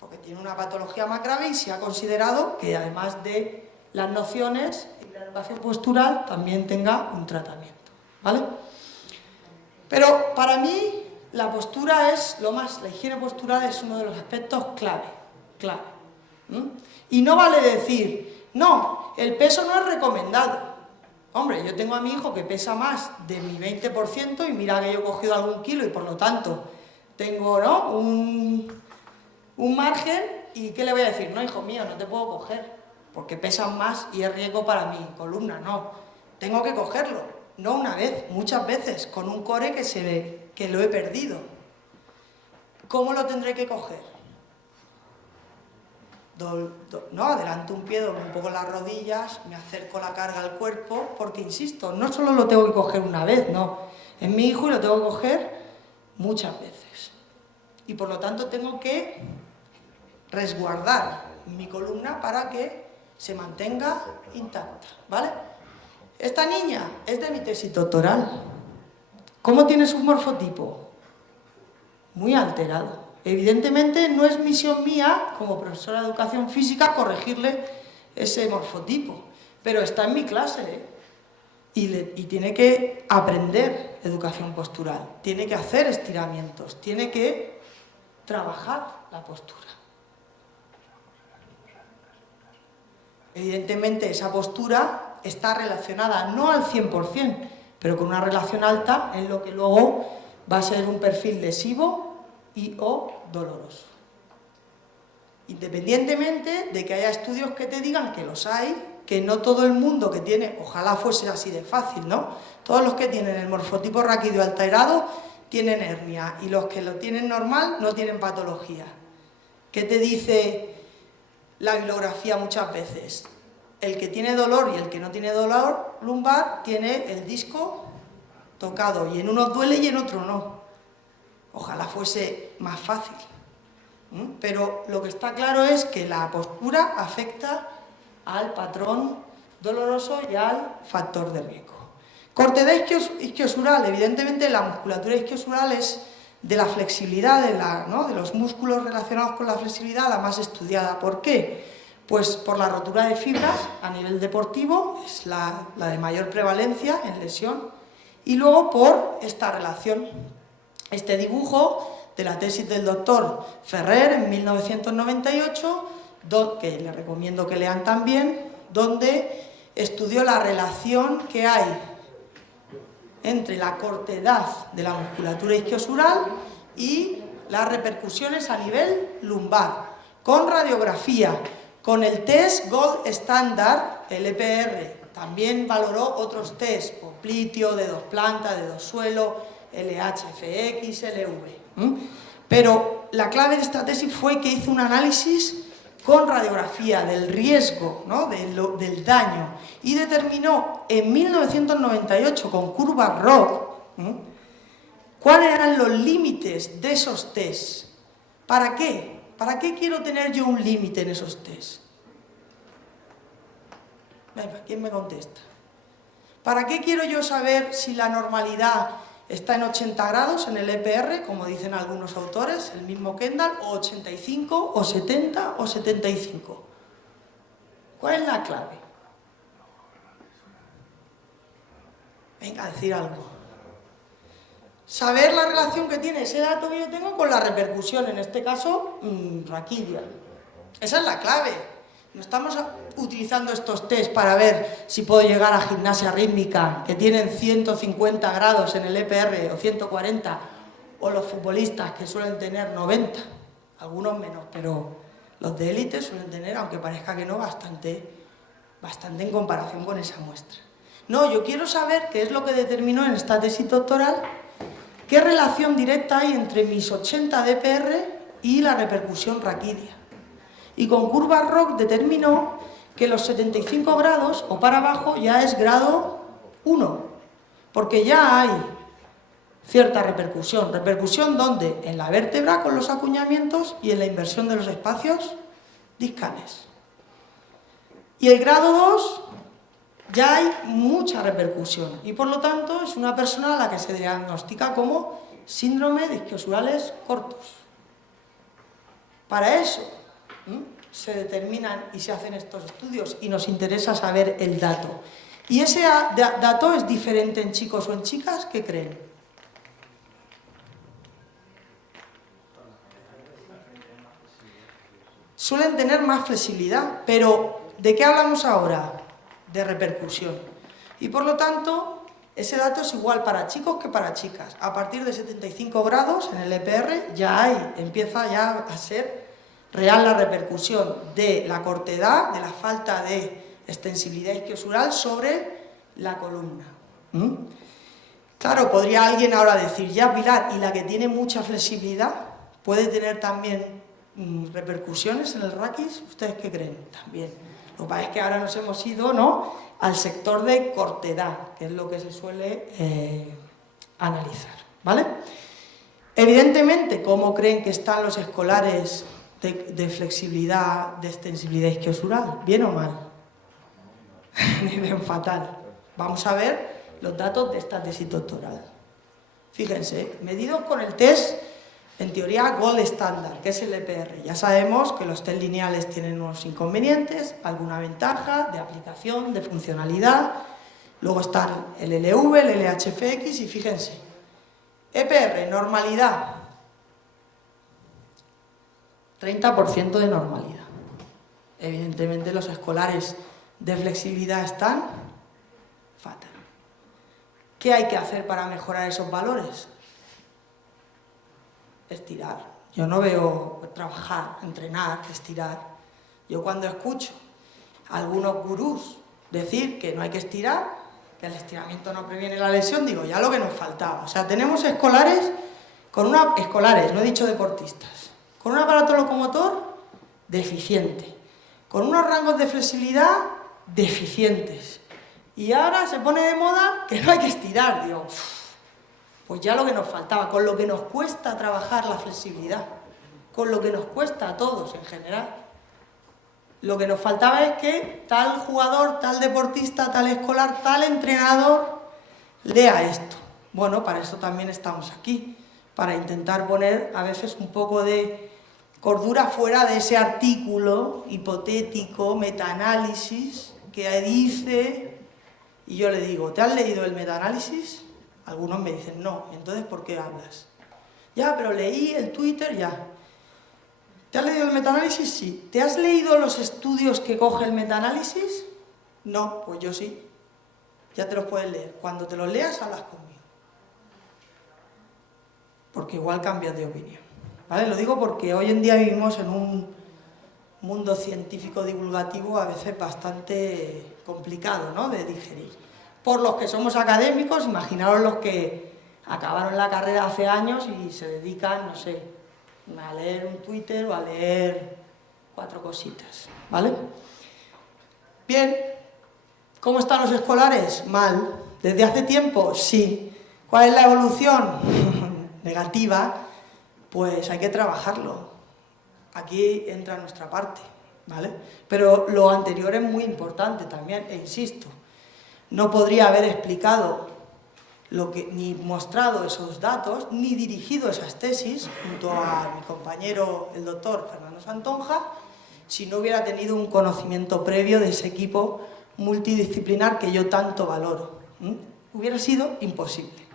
porque tiene una patología más grave y se ha considerado que además de las nociones y la educación postural también tenga un tratamiento, ¿vale? Pero para mí la postura es la higiene postural es uno de los aspectos clave. Y no vale decir, no, el peso no es recomendado. Hombre, yo tengo a mi hijo que pesa más de mi 20% y mira que yo he cogido algún kilo y por lo tanto tengo, ¿no?, un margen, y ¿qué le voy a decir? No, hijo mío, no te puedo coger porque pesan más y es riesgo para mi columna. No, tengo que cogerlo, no una vez, muchas veces, con un core que se ve que lo he perdido. ¿Cómo lo tendré que coger? No, adelanto un pie, doblo un poco las rodillas, me acerco la carga al cuerpo, porque insisto, no solo lo tengo que coger una vez, no, es mi hijo y lo tengo que coger muchas veces. Y por lo tanto tengo que resguardar mi columna para que se mantenga intacta, ¿vale? Esta niña es de mi tesis doctoral. ¿Cómo tiene su morfotipo? Muy alterado. Evidentemente no es misión mía, como profesora de educación física, corregirle ese morfotipo, pero está en mi clase, ¿eh? Y tiene que aprender educación postural, tiene que hacer estiramientos, tiene que trabajar la postura. Evidentemente esa postura está relacionada no al 100%, pero con una relación alta en lo que luego va a ser un perfil lesivo y o doloroso. Independientemente de que haya estudios que te digan que los hay, que no todo el mundo que tiene, ojalá fuese así de fácil, ¿no? Todos los que tienen el morfotipo raquídeo alterado tienen hernia y los que lo tienen normal no tienen patología. ¿Qué te dice la bibliografía muchas veces? El que tiene dolor y el que no tiene dolor lumbar tiene el disco tocado y en unos duele y en otros no. Ojalá fuese más fácil. Pero lo que está claro es que la postura afecta al patrón doloroso y al factor de riesgo. Cortedad isquiosural. Evidentemente la musculatura isquiosural es de la flexibilidad, de los músculos relacionados con la flexibilidad, la más estudiada. ¿Por qué? Pues por la rotura de fibras a nivel deportivo, es la de mayor prevalencia en lesión, y luego por esta relación. Este dibujo de la tesis del doctor Ferrer en 1998, que les recomiendo que lean también, donde estudió la relación que hay entre la cortedad de la musculatura isquiosural y las repercusiones a nivel lumbar, con radiografía, con el test Gold Standard, el EPR. También valoró otros test, popliteo, dedos planta, dedos suelo, LH, FX, LV. Pero la clave de esta tesis fue que hizo un análisis con radiografía del riesgo, ¿no?, del daño, y determinó en 1998 con curvas ROC cuáles eran los límites de esos test. ¿Para qué? ¿Para qué quiero tener yo un límite en esos test? Venga, ¿quién me contesta? ¿Para qué quiero yo saber si la normalidad está en 80 grados en el EPR, como dicen algunos autores, el mismo Kendall, o 85, o 70, o 75? ¿Cuál es la clave? Venga, a decir algo. Saber la relación que tiene ese dato que yo tengo con la repercusión, en este caso, raquidia. Esa es la clave. No estamos utilizando estos test para ver si puedo llegar a gimnasia rítmica, que tienen 150 grados en el EPR o 140, o los futbolistas que suelen tener 90, algunos menos, pero los de élite suelen tener, aunque parezca que no, bastante en comparación con esa muestra. No, yo quiero saber qué es lo que determinó en esta tesis doctoral, qué relación directa hay entre mis 80 de EPR y la repercusión raquidia. Y con curvas ROC determinó que los 75 grados o para abajo ya es grado 1, porque ya hay cierta repercusión. ¿Repercusión dónde? En la vértebra con los acuñamientos y en la inversión de los espacios discales. Y el grado 2 ya hay mucha repercusión y por lo tanto es una persona a la que se diagnostica como síndrome de isquiosurales cortos. Para eso se determinan y se hacen estos estudios y nos interesa saber el dato. ¿Y ese dato es diferente en chicos o en chicas? ¿Qué creen? Suelen tener más flexibilidad, pero ¿de qué hablamos ahora? De repercusión. Y por lo tanto, ese dato es igual para chicos que para chicas. A partir de 75 grados en el EPR empieza ya a ser real la repercusión de la cortedad, de la falta de extensibilidad isquiosural sobre la columna. Claro, podría alguien ahora decir, ya Pilar, ¿y la que tiene mucha flexibilidad puede tener también repercusiones en el raquis? ¿Ustedes qué creen? También. Lo que pasa es que ahora nos hemos ido, ¿no?, al sector de cortedad, que es lo que se suele analizar, ¿vale? Evidentemente, ¿cómo creen que están los escolares de flexibilidad, de extensibilidad isquiosural? ¿Bien o mal? Bien, fatal. Vamos a ver los datos de esta tesis doctoral. Fíjense, medidos con el test, en teoría, gold estándar, que es el EPR. Ya sabemos que los test lineales tienen unos inconvenientes, alguna ventaja de aplicación, de funcionalidad. Luego están el LV, el LHFX y fíjense, EPR, normalidad, 30% de normalidad. Evidentemente los escolares de flexibilidad están fatal. ¿Qué hay que hacer para mejorar esos valores? Estirar. Yo no veo trabajar, entrenar, estirar. Yo cuando escucho a algunos gurús decir que no hay que estirar, que el estiramiento no previene la lesión, digo, ya lo que nos faltaba. O sea, tenemos escolares, no he dicho deportistas, con un aparato locomotor deficiente, con unos rangos de flexibilidad deficientes. Y ahora se pone de moda que no hay que estirar, digo, pues ya lo que nos faltaba, con lo que nos cuesta trabajar la flexibilidad, con lo que nos cuesta a todos en general. Lo que nos faltaba es que tal jugador, tal deportista, tal escolar, tal entrenador lea esto. Bueno, para eso también estamos aquí, para intentar poner a veces un poco de cordura fuera de ese artículo hipotético, metaanálisis, que dice, y yo le digo, ¿te has leído el metaanálisis? Algunos me dicen, no, entonces ¿por qué hablas? Ya, pero leí el Twitter, ya. ¿Te has leído el metaanálisis? Sí. ¿Te has leído los estudios que coge el metaanálisis? No, pues yo sí. Ya te los puedes leer. Cuando te los leas, hablas conmigo. Porque igual cambias de opinión. ¿Vale? Lo digo porque hoy en día vivimos en un mundo científico divulgativo a veces bastante complicado, ¿no?, de digerir. Por los que somos académicos, imaginaos los que acabaron la carrera hace años y se dedican, no sé, a leer un Twitter o a leer 4 cositas, ¿vale? Bien, ¿cómo están los escolares? Mal. ¿Desde hace tiempo? Sí. ¿Cuál es la evolución? Negativa. Pues hay que trabajarlo. Aquí entra nuestra parte, ¿vale? Pero lo anterior es muy importante también, e insisto, no podría haber explicado ni mostrado esos datos, ni dirigido esas tesis, junto a mi compañero, el doctor Fernando Santonja, si no hubiera tenido un conocimiento previo de ese equipo multidisciplinar que yo tanto valoro. Hubiera sido imposible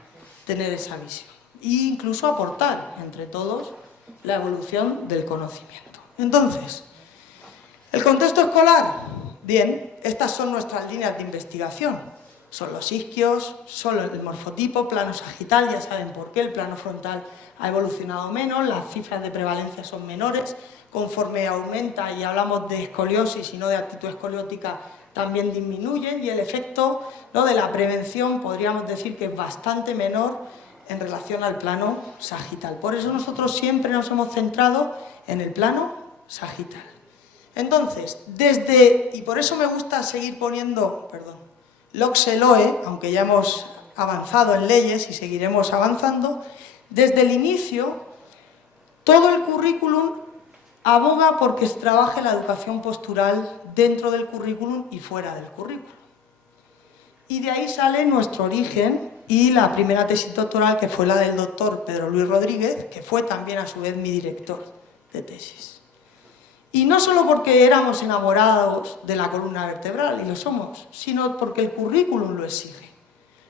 tener esa visión e incluso aportar entre todos la evolución del conocimiento. Entonces, ¿el contexto escolar? Bien, estas son nuestras líneas de investigación. Son los isquios, son el morfotipo, plano sagital, ya saben por qué, el plano frontal ha evolucionado menos, las cifras de prevalencia son menores, conforme aumenta y hablamos de escoliosis y no de actitud escoliótica, también disminuyen y el efecto, ¿no?, de la prevención podríamos decir que es bastante menor en relación al plano sagital. Por eso nosotros siempre nos hemos centrado en el plano sagital. Entonces, y por eso me gusta seguir poniendo, LOXE-LOE, aunque ya hemos avanzado en leyes y seguiremos avanzando, desde el inicio todo el currículum aboga porque se trabaje la educación postural dentro del currículum y fuera del currículum. Y de ahí sale nuestro origen y la primera tesis doctoral, que fue la del doctor Pedro Luis Rodríguez, que fue también a su vez mi director de tesis. Y no solo porque éramos enamorados de la columna vertebral, y lo somos, sino porque el currículum lo exige.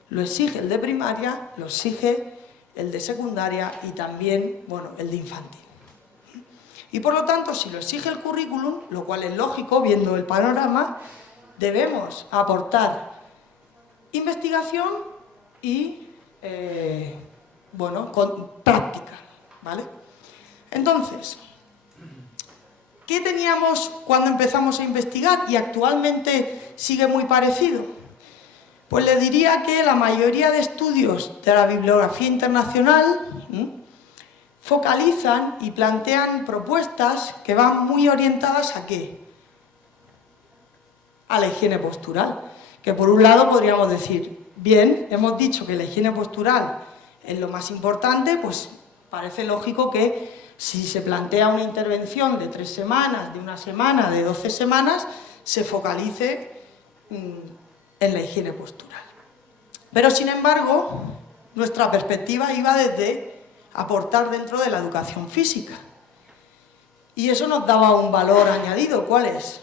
Lo exige el de primaria, lo exige el de secundaria y también, bueno, el de infantil. Y por lo tanto, si lo exige el currículum, lo cual es lógico viendo el panorama, debemos aportar investigación y, con práctica, ¿vale? Entonces, ¿qué teníamos cuando empezamos a investigar y actualmente sigue muy parecido? Pues le diría que la mayoría de estudios de la bibliografía internacional focalizan y plantean propuestas que van muy orientadas ¿a qué? A la higiene postural. Que por un lado podríamos decir, bien, hemos dicho que la higiene postural es lo más importante, pues parece lógico que si se plantea una intervención de 3 semanas, de 1 semana, de 12 semanas, se focalice en la higiene postural. Pero, sin embargo, nuestra perspectiva iba desde aportar dentro de la educación física. Y eso nos daba un valor añadido. ¿Cuál es?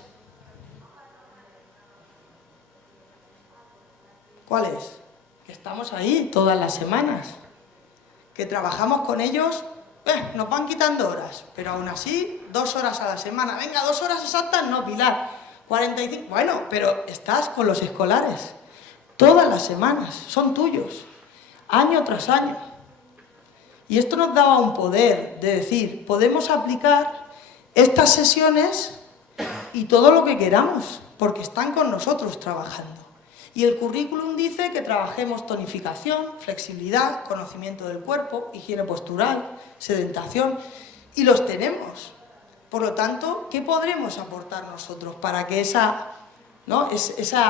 ¿Cuál es? Que estamos ahí todas las semanas, que trabajamos con ellos. Nos van quitando horas, pero aún así 2 horas a la semana. Venga, 2 horas exactas, no, Pilar, 45. Bueno, pero estás con los escolares todas las semanas, son tuyos, año tras año. Y esto nos daba un poder de decir, podemos aplicar estas sesiones y todo lo que queramos, porque están con nosotros trabajando. Y el currículum dice que trabajemos tonificación, flexibilidad, conocimiento del cuerpo, higiene postural, sedentación, y los tenemos. Por lo tanto, ¿qué podremos aportar nosotros para que esa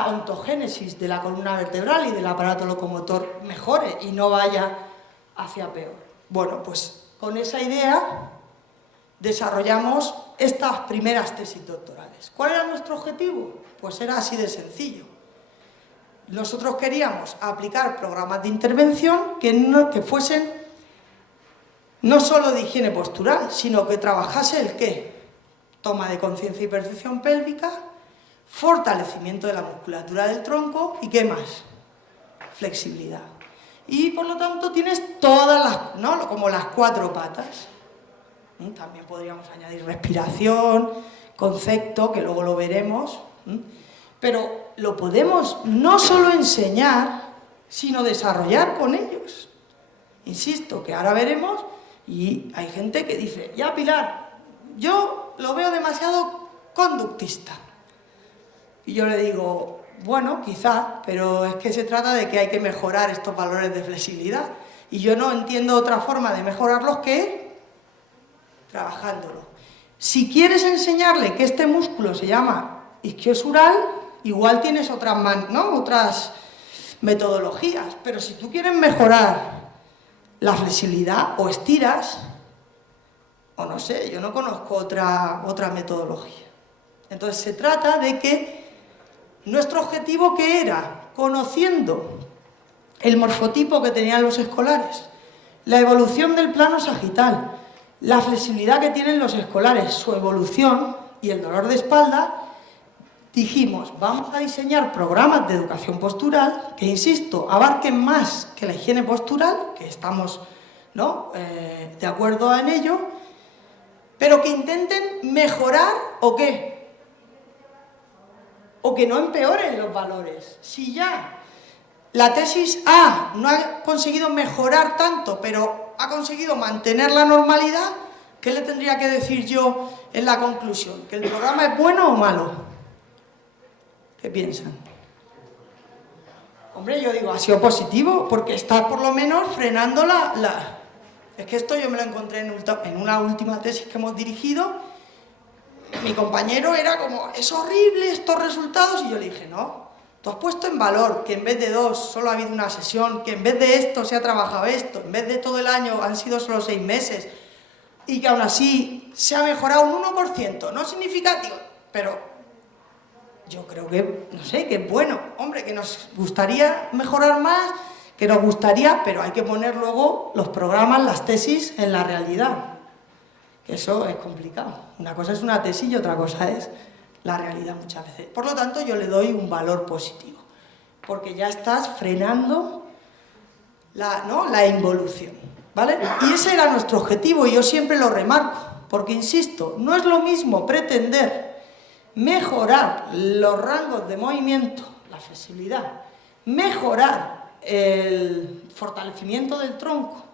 ontogénesis de la columna vertebral y del aparato locomotor mejore y no vaya hacia peor? Bueno, pues con esa idea desarrollamos estas primeras tesis doctorales. ¿Cuál era nuestro objetivo? Pues era así de sencillo. Nosotros queríamos aplicar programas de intervención que fuesen no solo de higiene postural, sino que trabajase el ¿qué? Toma de conciencia y percepción pélvica, fortalecimiento de la musculatura del tronco y ¿qué más? Flexibilidad. Y por lo tanto tienes todas las, ¿no?, como las 4 patas. También podríamos añadir respiración, concepto, que luego lo veremos. Pero lo podemos no solo enseñar, sino desarrollar con ellos. Insisto, que ahora veremos, y hay gente que dice, ya Pilar, yo lo veo demasiado conductista. Y yo le digo, bueno, quizá, pero es que se trata de que hay que mejorar estos valores de flexibilidad. Y yo no entiendo otra forma de mejorarlos que trabajándolo. Si quieres enseñarle que este músculo se llama isquiosural, igual tienes otras metodologías, pero si tú quieres mejorar la flexibilidad, o estiras, o no sé, yo no conozco otra metodología. Entonces se trata de que nuestro objetivo, ¿qué era? Conociendo el morfotipo que tenían los escolares, la evolución del plano sagital, la flexibilidad que tienen los escolares, su evolución y el dolor de espalda, dijimos, vamos a diseñar programas de educación postural que, insisto, abarquen más que la higiene postural, que estamos, ¿no?, de acuerdo en ello, pero que intenten mejorar, ¿o qué? O que no empeoren los valores. Si ya la tesis A no ha conseguido mejorar tanto, pero ha conseguido mantener la normalidad, ¿qué le tendría que decir yo en la conclusión? ¿Que el programa es bueno o malo? ¿Qué piensan? Hombre, yo digo, ha sido positivo, porque está por lo menos frenando Es que esto yo me lo encontré en una última tesis que hemos dirigido. Mi compañero era como, es horrible estos resultados, y yo le dije, no, tú has puesto en valor que en vez de 2 solo ha habido una sesión, que en vez de esto se ha trabajado esto, en vez de todo el año han sido solo 6 meses, y que aún así se ha mejorado un 1%, no significativo, pero yo creo que, no sé, que es bueno. Hombre, que nos gustaría mejorar más, que nos gustaría, pero hay que poner luego los programas, las tesis en la realidad. Eso es complicado. Una cosa es una tesis y otra cosa es la realidad muchas veces. Por lo tanto, yo le doy un valor positivo, porque ya estás frenando la involución, ¿vale? Y ese era nuestro objetivo, y yo siempre lo remarco, porque, insisto, no es lo mismo pretender mejorar los rangos de movimiento, la flexibilidad, mejorar el fortalecimiento del tronco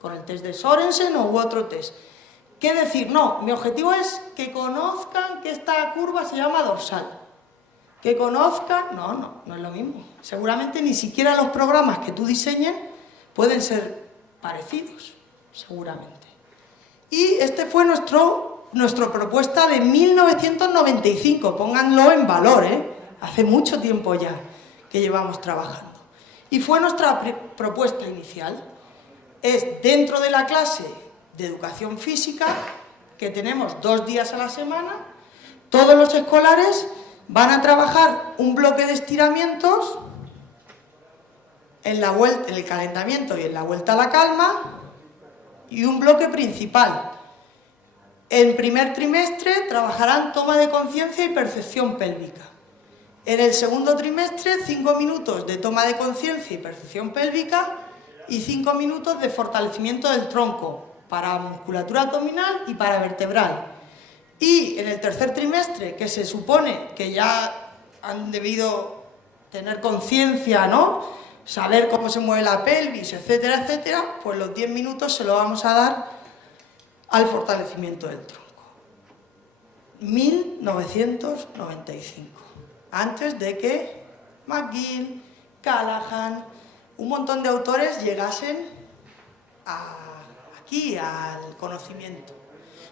con el test de Sorensen u otro test, que decir, no, mi objetivo es que conozcan que esta curva se llama dorsal, que conozcan, no es lo mismo. Seguramente ni siquiera los programas que tú diseñes pueden ser parecidos, seguramente. Y este fue nuestra propuesta de 1995, pónganlo en valor, hace mucho tiempo ya que llevamos trabajando. Y fue nuestra propuesta inicial. Es dentro de la clase de educación física, que tenemos 2 días a la semana, todos los escolares van a trabajar un bloque de estiramientos en el calentamiento y en la vuelta a la calma, y un bloque principal. En primer trimestre trabajarán toma de conciencia y percepción pélvica. En el segundo trimestre, 5 minutos de toma de conciencia y percepción pélvica y 5 minutos de fortalecimiento del tronco para musculatura abdominal y para vertebral. Y en el tercer trimestre, que se supone que ya han debido tener conciencia, ¿no?, saber cómo se mueve la pelvis, etcétera, etcétera, pues los 10 minutos se lo vamos a dar al fortalecimiento del tronco. 1995, antes de que McGill, Callahan, un montón de autores llegasen aquí al conocimiento.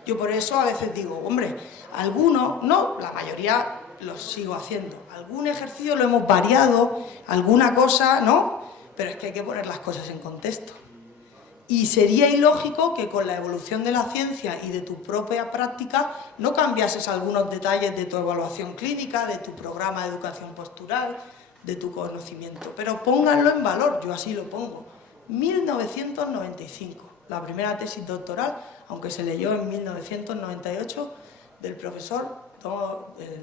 Yo por eso a veces digo, hombre, algunos, no, la mayoría los sigo haciendo, algún ejercicio lo hemos variado, alguna cosa, ¿no? Pero es que hay que poner las cosas en contexto. Y sería ilógico que con la evolución de la ciencia y de tu propia práctica no cambiases algunos detalles de tu evaluación clínica, de tu programa de educación postural, de tu conocimiento. Pero pónganlo en valor, yo así lo pongo. 1995, la primera tesis doctoral, aunque se leyó en 1998, del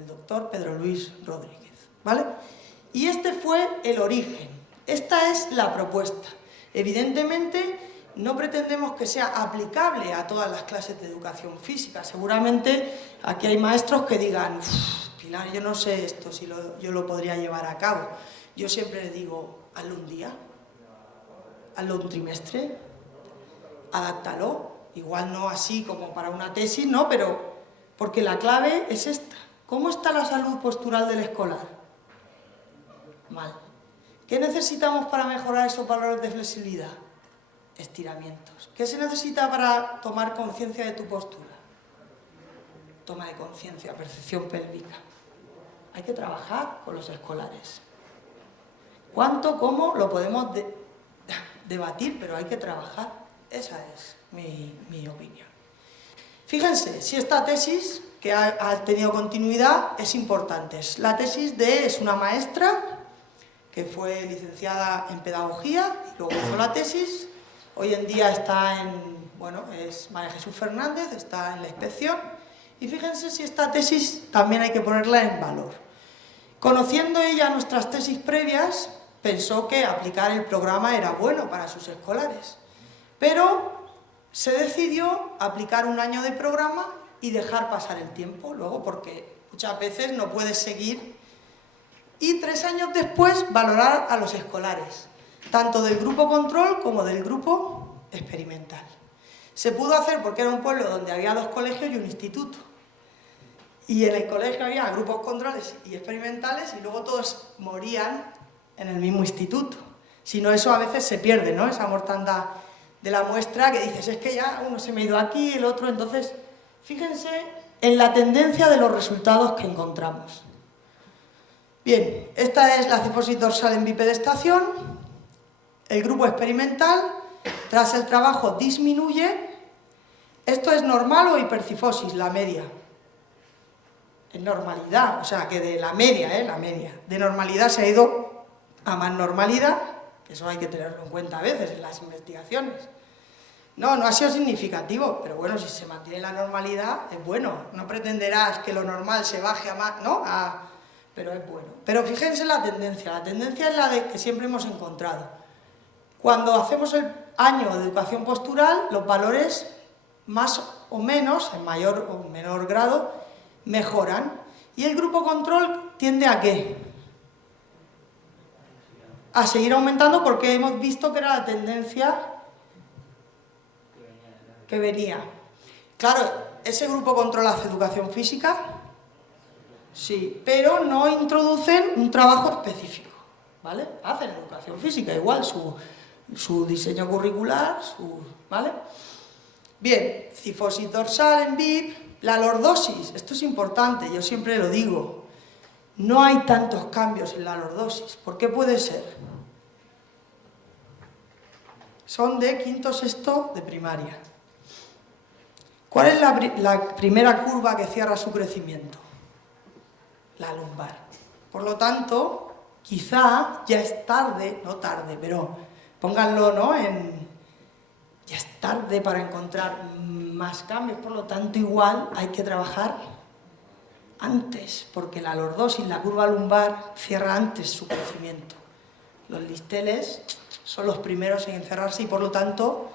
doctor Pedro Luis Rodríguez, ¿vale? Y este fue el origen, esta es la propuesta. Evidentemente, no pretendemos que sea aplicable a todas las clases de educación física. Seguramente aquí hay maestros que digan, Pilar, yo no sé esto, si yo lo podría llevar a cabo. Yo siempre les digo, hazlo un día, hazlo un trimestre, adáptalo. Igual no así como para una tesis, no, pero porque la clave es esta. ¿Cómo está la salud postural del escolar? Mal. ¿Qué necesitamos para mejorar esos valores de flexibilidad? estiramientos. ¿Qué se necesita para tomar conciencia de tu postura? Toma de conciencia, percepción pélvica. Hay que trabajar con los escolares. ¿Cuánto, cómo? Lo podemos debatir, pero hay que trabajar. Esa es mi opinión. Fíjense, si esta tesis, que ha tenido continuidad, es importante. Es una maestra que fue licenciada en pedagogía y luego hizo la tesis. Hoy en día está es María Jesús Fernández, está en la inspección. Y fíjense si esta tesis también hay que ponerla en valor. Conociendo ella nuestras tesis previas, pensó que aplicar el programa era bueno para sus escolares. Pero se decidió aplicar un año de programa y dejar pasar el tiempo luego, porque muchas veces no puedes seguir, y 3 años después valorar a los escolares, tanto del grupo control como del grupo experimental. Se pudo hacer porque era un pueblo donde había 2 colegios y un instituto, y en el colegio había grupos controles y experimentales y luego todos morían en el mismo instituto. Si no, eso a veces se pierde, ¿no? Esa mortandad de la muestra que dices, es que ya uno se me ha ido aquí, el otro. Entonces, fíjense en la tendencia de los resultados que encontramos. Bien, esta es la cifosis dorsal en bipedestación. El grupo experimental, tras el trabajo, disminuye. Esto es normal o hipercifosis, la media. En normalidad, o sea, que de la media, la media. De normalidad se ha ido a más normalidad. Eso hay que tenerlo en cuenta a veces en las investigaciones. No ha sido significativo, pero bueno, si se mantiene la normalidad, es bueno. No pretenderás que lo normal se baje a más, ¿no? Pero es bueno. Pero fíjense la tendencia es la de que siempre hemos encontrado. Cuando hacemos el año de educación postural, los valores más o menos, en mayor o menor grado, mejoran. Y el grupo control tiende a ¿qué? A seguir aumentando, porque hemos visto que era la tendencia que venía. Claro, ¿ese grupo control hace educación física? Sí, pero no introducen un trabajo específico, ¿vale? Hacen educación física, igual, su diseño curricular, ¿vale? Bien, cifosis dorsal en BIP, la lordosis, esto es importante, yo siempre lo digo. No hay tantos cambios en la lordosis. ¿Por qué puede ser? Son de quinto, sexto de primaria. ¿Cuál es la primera curva que cierra su crecimiento? La lumbar. Por lo tanto, quizá ya es tarde, no tarde, pero pónganlo, ¿no? Ya es tarde para encontrar más cambios, por lo tanto, igual hay que trabajar antes, porque la lordosis, la curva lumbar, cierra antes su crecimiento. Los listeles son los primeros en encerrarse y, por lo tanto,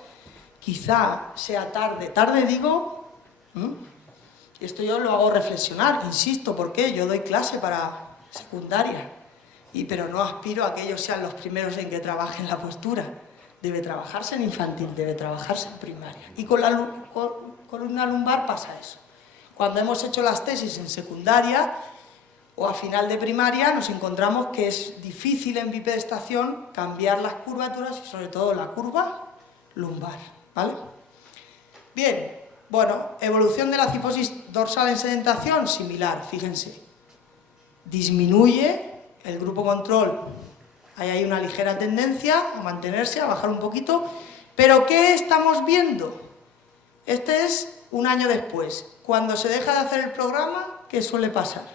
quizá sea tarde. Tarde digo, y esto yo lo hago reflexionar, insisto, porque yo doy clase para secundaria, pero no aspiro a que ellos sean los primeros en que trabajen la postura. Debe trabajarse en infantil, debe trabajarse en primaria. Y con la columna lumbar pasa eso. Cuando hemos hecho las tesis en secundaria o a final de primaria, nos encontramos que es difícil en bipedestación cambiar las curvaturas y sobre todo la curva lumbar, ¿vale? Bien, bueno, evolución de la cifosis dorsal en sedentación, similar, fíjense. Disminuye el grupo control, ahí hay una ligera tendencia a mantenerse, a bajar un poquito, pero ¿qué estamos viendo? Este es un año después. Cuando se deja de hacer el programa, ¿qué suele pasar?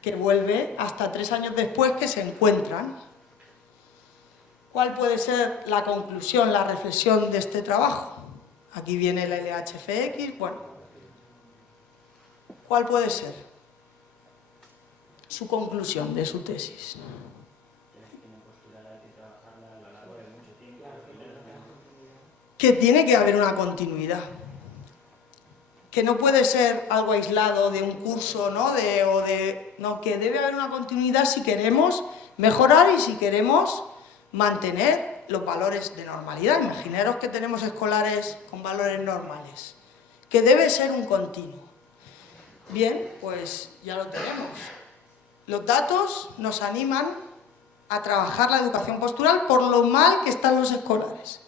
Que vuelve hasta 3 años después que se encuentran. ¿Cuál puede ser la conclusión, la reflexión de este trabajo? Aquí viene la LHFX, bueno. ¿Cuál puede ser su conclusión de su tesis? Que tiene que haber una continuidad. Que no puede ser algo aislado de un curso, ¿no? Que debe haber una continuidad si queremos mejorar y si queremos mantener los valores de normalidad. Imaginaros que tenemos escolares con valores normales, que debe ser un continuo. Bien, pues ya lo tenemos. Los datos nos animan a trabajar la educación postural por lo mal que están los escolares.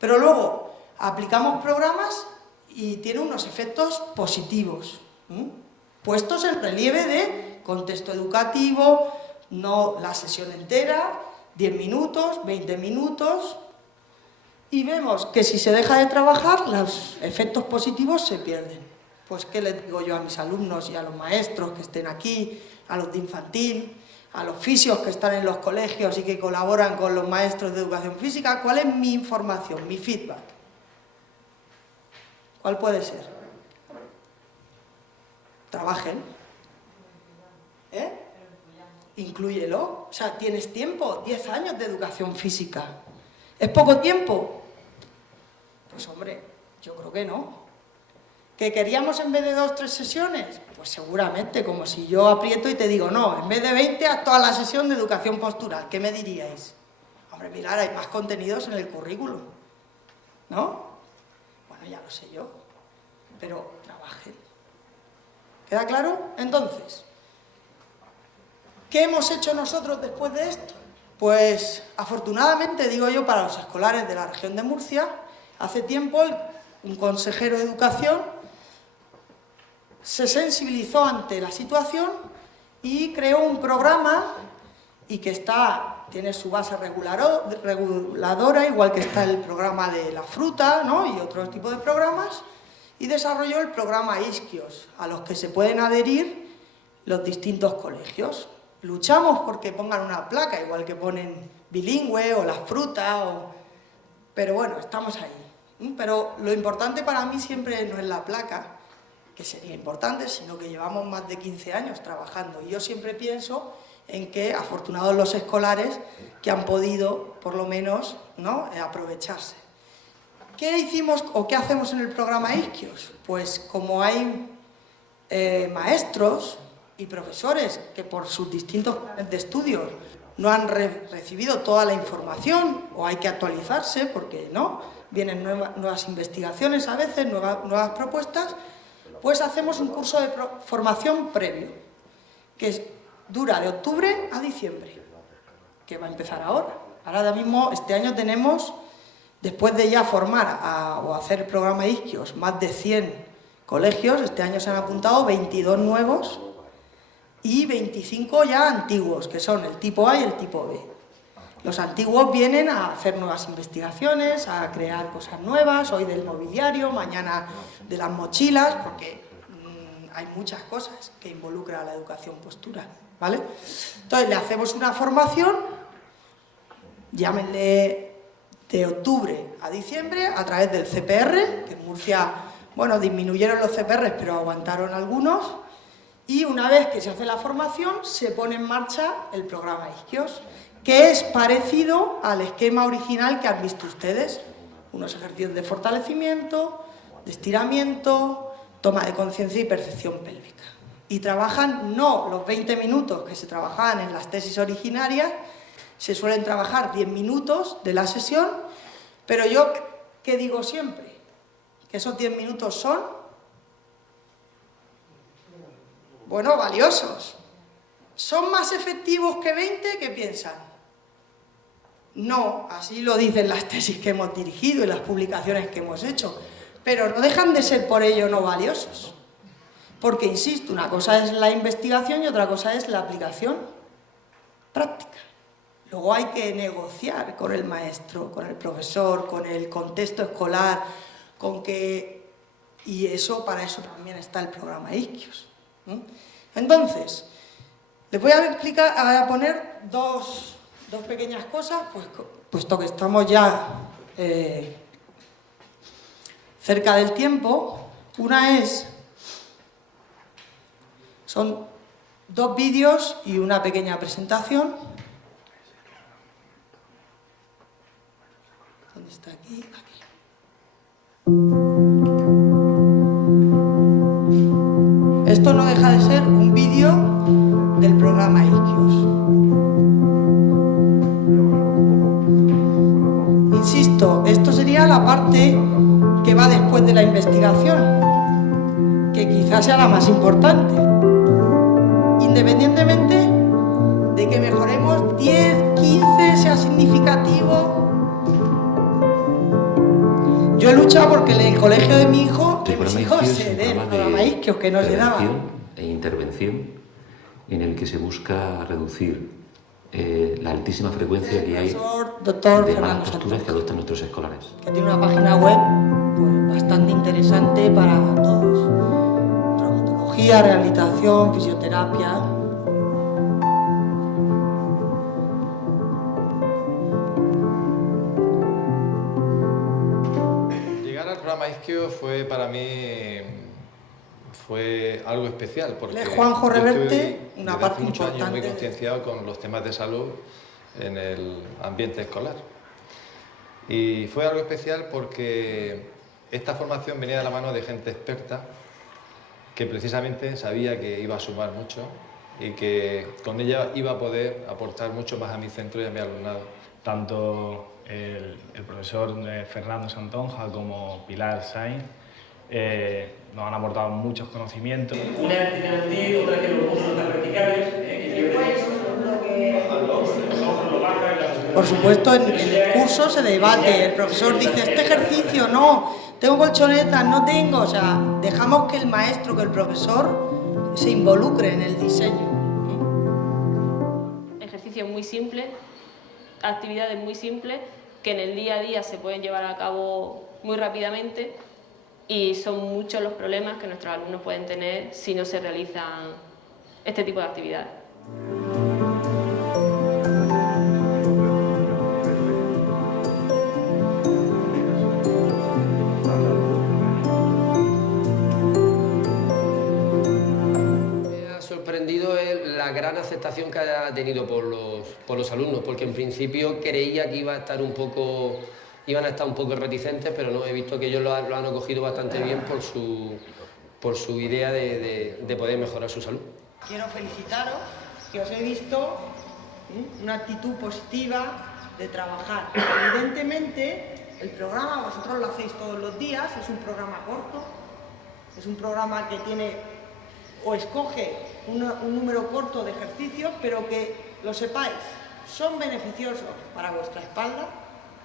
Pero luego aplicamos programas y tiene unos efectos positivos, puestos en relieve de contexto educativo, no la sesión entera, 10 minutos, 20 minutos, y vemos que si se deja de trabajar, los efectos positivos se pierden. Pues, ¿qué les digo yo a mis alumnos y a los maestros que estén aquí, a los de infantil, a los fisios que están en los colegios y que colaboran con los maestros de educación física? ¿Cuál es mi información, mi feedback? ¿Cuál puede ser? Trabajen. Inclúyelo. O sea, ¿tienes tiempo? 10 años de educación física. ¿Es poco tiempo? Pues hombre, yo creo que no. ¿Que queríamos en vez de 2 o 3 sesiones? Pues seguramente, como si yo aprieto y te digo, no, en vez de 20, haz toda la sesión de educación postural. ¿Qué me diríais? Hombre, mirad, hay más contenidos en el currículum, ¿no? Bueno, ya lo sé yo, pero trabajen. ¿Queda claro? Entonces, ¿qué hemos hecho nosotros después de esto? Pues, afortunadamente, digo yo, para los escolares de la región de Murcia, hace tiempo un consejero de educación se sensibilizó ante la situación y creó un programa y que tiene su base reguladora, igual que está el programa de la fruta, ¿no? Y otro tipo de programas, y desarrolló el programa Isquios, a los que se pueden adherir los distintos colegios. Luchamos porque pongan una placa, igual que ponen bilingüe o la fruta, pero bueno, estamos ahí. Pero lo importante para mí siempre no es la placa, que sería importante, sino que llevamos más de 15 años trabajando. Y yo siempre pienso en que afortunados los escolares que han podido, por lo menos, ¿no?, aprovecharse. ¿Qué hicimos o qué hacemos en el programa Isquios? Pues como hay maestros y profesores que por sus distintos planes de estudios no han recibido toda la información o hay que actualizarse porque no, vienen nuevas investigaciones a veces, nuevas propuestas, pues hacemos un curso de formación previo que dura de octubre a diciembre, que va a empezar ahora. Ahora mismo, este año tenemos, después de ya formar o hacer el programa Isquios, más de 100 colegios, este año se han apuntado 22 nuevos y 25 ya antiguos, que son el tipo A y el tipo B. Los antiguos vienen a hacer nuevas investigaciones, a crear cosas nuevas, hoy del mobiliario, mañana de las mochilas, porque hay muchas cosas que involucra la educación postural, ¿vale? Entonces le hacemos una formación, llámenle de octubre a diciembre, a través del CPR, que en Murcia, bueno, disminuyeron los CPR, pero aguantaron algunos, y una vez que se hace la formación, se pone en marcha el programa Isquios, que es parecido al esquema original que han visto ustedes, unos ejercicios de fortalecimiento, de estiramiento, toma de conciencia y percepción pélvica. Y trabajan no los 20 minutos que se trabajaban en las tesis originarias, se suelen trabajar 10 minutos de la sesión, pero yo, ¿qué digo siempre? Que esos 10 minutos son, bueno, valiosos. ¿Son más efectivos que 20? ¿Qué piensan? No, así lo dicen las tesis que hemos dirigido y las publicaciones que hemos hecho, pero no dejan de ser por ello no valiosos. Porque, insisto, una cosa es la investigación y otra cosa es la aplicación práctica. Luego hay que negociar con el maestro, con el profesor, con el contexto escolar, y eso, para eso también está el programa Isquios. Entonces, les voy a poner dos pequeñas cosas, puesto que estamos ya cerca del tiempo. Una son 2 vídeos y una pequeña presentación. ¿Dónde está aquí? Aquí. Esto no deja de ser un vídeo del programa Isquios. Insisto, esto sería la parte que va después de la investigación, que quizás sea la más importante. Independientemente de que mejoremos 10, 15, sea significativo, yo he luchado porque en el colegio de mi hijo, El programa Isquio es un programa Isquio que nos llenaba. prevención e intervención en el que se busca reducir la altísima frecuencia que hay Doctor de Fernando malas posturas Santonja, que adoptan nuestros escolares. que tiene una página web pues, bastante interesante para todos. Traumatología, rehabilitación, fisioterapia. Llegar al programa Isquio fue para mí algo especial porque Él es Juanjo yo Reverte, estoy una desde parte hace muchos años muy importante de- concienciado con los temas de salud en el ambiente escolar. Y fue algo especial porque esta formación venía de la mano de gente experta que precisamente sabía que iba a sumar mucho y que con ella iba a poder aportar mucho más a mi centro y a mi alumnado. Tanto el profesor Fernando Santonja como Pilar Sainz nos han aportado muchos conocimientos. Una es anti, otra que los cursos están verticales, Por supuesto, en el curso se debate, el profesor dice, este ejercicio no, tengo colchonetas, no tengo, o sea, dejamos que el maestro, que el profesor se involucre en el diseño. Ejercicios muy simples, actividades muy simples que en el día a día se pueden llevar a cabo muy rápidamente y son muchos los problemas que nuestros alumnos pueden tener si no se realizan este tipo de actividades. Sorprendido es la gran aceptación que ha tenido por los alumnos, porque en principio creía que iban a estar un poco reticentes, pero no, he visto que ellos lo han acogido bastante bien por su idea de poder mejorar su salud. Quiero felicitaros, que os he visto una actitud positiva de trabajar. Evidentemente, el programa, vosotros lo hacéis todos los días, es un programa corto, es un programa que tiene o escoge un número corto de ejercicios, pero que lo sepáis, son beneficiosos para vuestra espalda,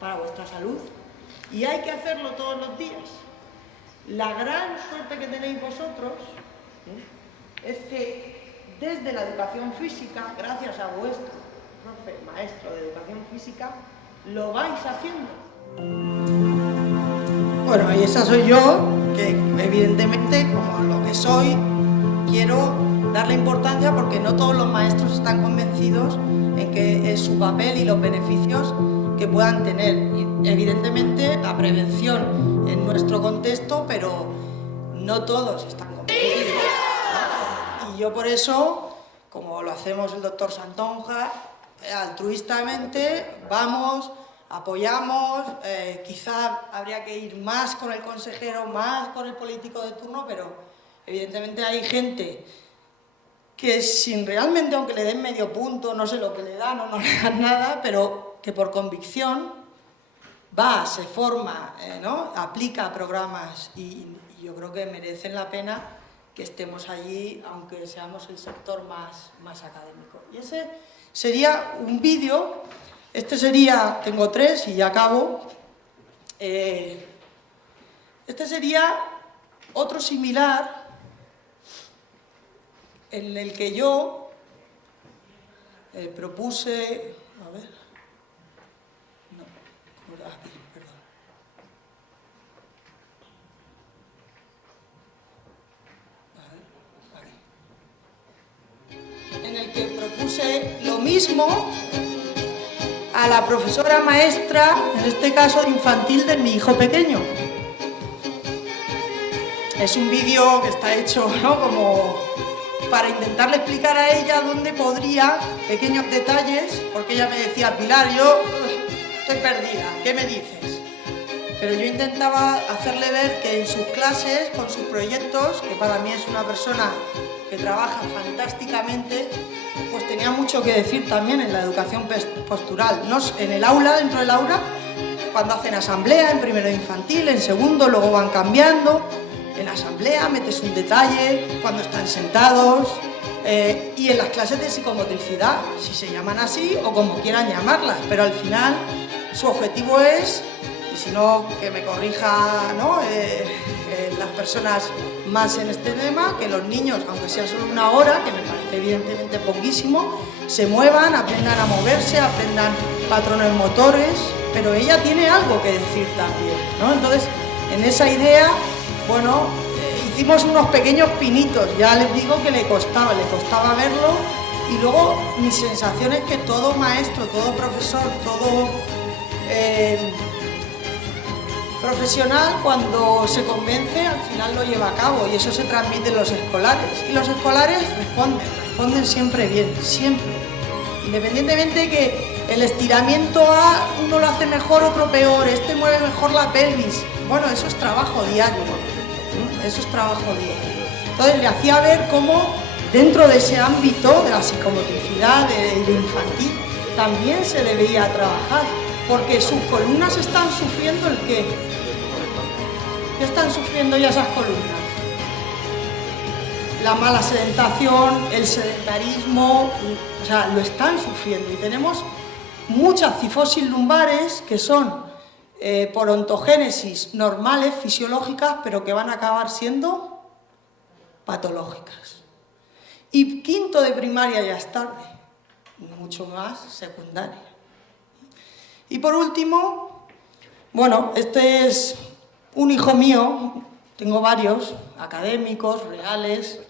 para vuestra salud, y hay que hacerlo todos los días. La gran suerte que tenéis vosotros es que desde la educación física, gracias a vuestro profe, maestro de educación física, lo vais haciendo. Bueno, y esa soy yo, que evidentemente, como lo que soy, quiero darle importancia porque no todos los maestros están convencidos en que es su papel y los beneficios que puedan tener. Y evidentemente, la prevención en nuestro contexto, pero no todos están convencidos. Y yo por eso, como lo hacemos el doctor Santonja, altruistamente vamos, apoyamos, quizá habría que ir más con el consejero, más con el político de turno, pero evidentemente hay gente que sin realmente, aunque le den medio punto, no sé lo que le dan o no le dan nada, pero que por convicción va, se forma, ¿no? Aplica programas y yo creo que merecen la pena que estemos allí, aunque seamos el sector más académico. Y ese sería un vídeo, este sería, tengo 3 y ya acabo, este sería otro similar en el que yo propuse, a ver, no, aquí, perdón. En el que propuse lo mismo a la profesora maestra, en este caso de infantil, de mi hijo pequeño. Es un vídeo que está hecho, ¿no?, como para intentarle explicar a ella dónde podría, pequeños detalles, porque ella me decía, Pilar, yo estoy perdida, ¿qué me dices? Pero yo intentaba hacerle ver que en sus clases, con sus proyectos, que para mí es una persona que trabaja fantásticamente, pues tenía mucho que decir también en la educación postural, no en el aula, dentro del aula, cuando hacen asamblea, en primero de infantil, en segundo, luego van cambiando. En asamblea metes un detalle, cuando están sentados, y en las clases de psicomotricidad, si se llaman así o como quieran llamarlas, pero al final su objetivo es y si no, que me corrija, ¿no? Las personas más en este tema, que los niños, aunque sea solo una hora, que me parece evidentemente poquísimo, se muevan, aprendan a moverse, aprendan patrones motores, pero ella tiene algo que decir también, ¿no? Entonces, en esa idea, bueno, hicimos unos pequeños pinitos, ya les digo que le costaba verlo, y luego mi sensación es que todo maestro, todo profesor, todo profesional, cuando se convence, al final lo lleva a cabo, y eso se transmite en los escolares. Y los escolares responden siempre bien, siempre. Independientemente de que el estiramiento A, uno lo hace mejor, otro peor, este mueve mejor la pelvis. Bueno, eso es trabajo diario, eso es trabajo diario. Entonces le hacía ver cómo dentro de ese ámbito de la psicomotricidad, de infantil, también se debía trabajar, porque sus columnas están sufriendo el qué. ¿Qué están sufriendo ya esas columnas? La mala sedentación, el sedentarismo, o sea, lo están sufriendo. Y tenemos muchas cifosis lumbares que son por ontogénesis normales, fisiológicas, pero que van a acabar siendo patológicas. Y quinto de primaria ya es tarde, mucho más secundaria. Y por último, bueno, este es un hijo mío, tengo varios, académicos, reales,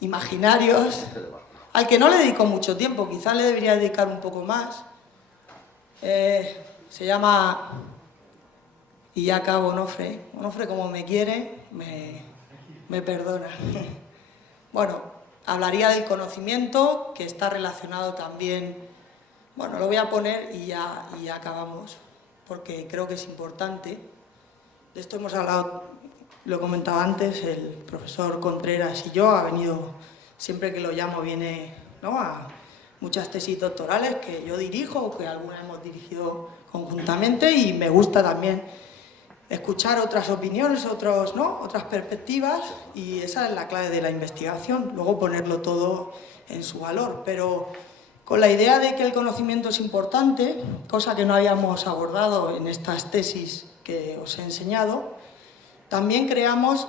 imaginarios, al que no le dedico mucho tiempo, quizás le debería dedicar un poco más. Se llama Iyaka Onofre. Onofre, como me quiere, me perdona. Bueno, hablaría del conocimiento, que está relacionado también. Bueno, lo voy a poner y ya acabamos, porque creo que es importante. De esto hemos hablado, lo he comentado antes, el profesor Contreras y yo, ha venido, siempre que lo llamo viene, ¿no?, a muchas tesis doctorales que yo dirijo o que algunas hemos dirigido conjuntamente, y me gusta también escuchar otras opiniones, otras perspectivas, y esa es la clave de la investigación, luego ponerlo todo en su valor, pero con la idea de que el conocimiento es importante, cosa que no habíamos abordado en estas tesis que os he enseñado. También creamos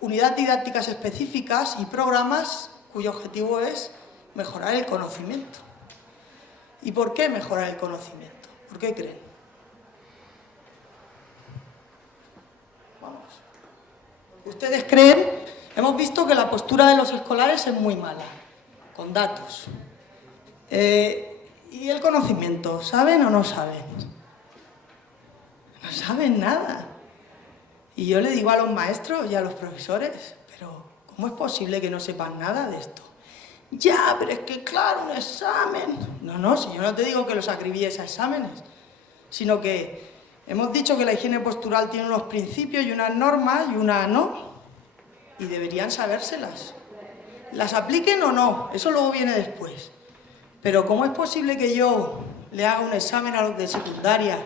unidades didácticas específicas y programas cuyo objetivo es mejorar el conocimiento. ¿Y por qué mejorar el conocimiento? ¿Por qué creen? Vamos. ¿Ustedes creen? Hemos visto que la postura de los escolares es muy mala, con datos. ¿Y el conocimiento? ¿Saben o no saben? No saben nada. Y yo le digo a los maestros y a los profesores, pero ¿cómo es posible que no sepan nada de esto? Ya, pero es que claro, un examen. No, si yo no te digo que los acribilles a exámenes, sino que hemos dicho que la higiene postural tiene unos principios y unas normas y una no, y deberían sabérselas. ¿Las apliquen o no? Eso luego viene después. Pero ¿cómo es posible que yo le haga un examen a los de secundaria,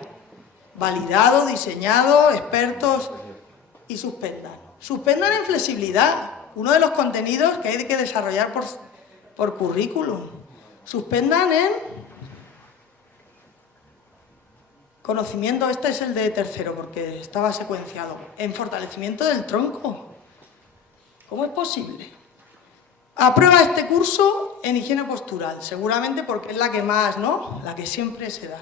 validado, diseñado, expertos, y suspendan? Suspendan en flexibilidad, uno de los contenidos que hay que desarrollar por currículum. Suspendan en conocimiento, este es el de tercero porque estaba secuenciado, en fortalecimiento del tronco. ¿Cómo es posible? Aprueba este curso en higiene postural, seguramente porque es la que más, ¿no?, la que siempre se da.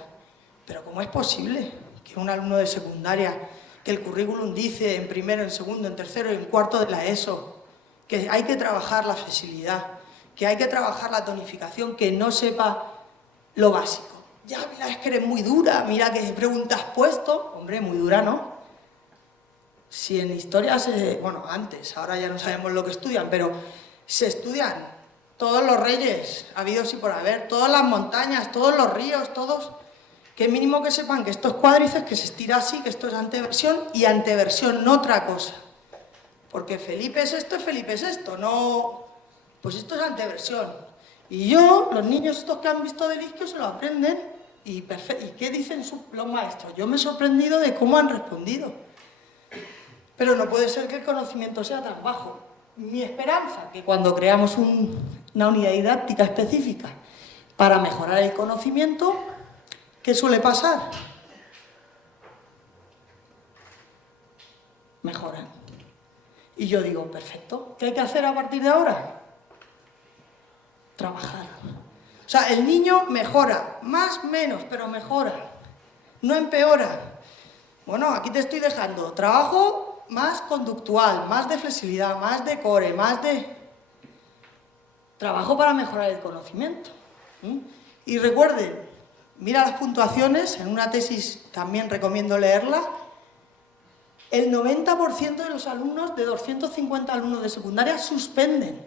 Pero ¿cómo es posible que un alumno de secundaria, que el currículum dice en primero, en segundo, en tercero y en cuarto de la ESO, que hay que trabajar la flexibilidad, que hay que trabajar la tonificación, que no sepa lo básico? Ya, mira, es que eres muy dura, mira qué preguntas has puesto. Hombre, muy dura, ¿no? Si en historia bueno, antes, ahora ya no sabemos lo que estudian, pero se estudian todos los reyes habidos y por haber, todas las montañas, todos los ríos, todos. Que mínimo que sepan que esto es cuádriceps, que se estira así, que esto es anteversión y anteversión, no otra cosa. Porque Felipe es esto, no, pues esto es anteversión. Y los niños estos que han visto del isquio se lo aprenden y ¿qué dicen los maestros? Yo me he sorprendido de cómo han respondido. Pero no puede ser que el conocimiento sea tan bajo. Mi esperanza, que cuando creamos una unidad didáctica específica para mejorar el conocimiento, ¿qué suele pasar? mejoran. Y yo digo, perfecto, ¿qué hay que hacer a partir de ahora? Trabajar. O sea, el niño mejora, más, menos, pero mejora, no empeora. Bueno, aquí te estoy dejando trabajo más conductual, más de flexibilidad, más de core, más de... trabajo para mejorar el conocimiento. Y recuerden, mira las puntuaciones, en una tesis también recomiendo leerla, el 90% de los alumnos, de 250 alumnos de secundaria, suspenden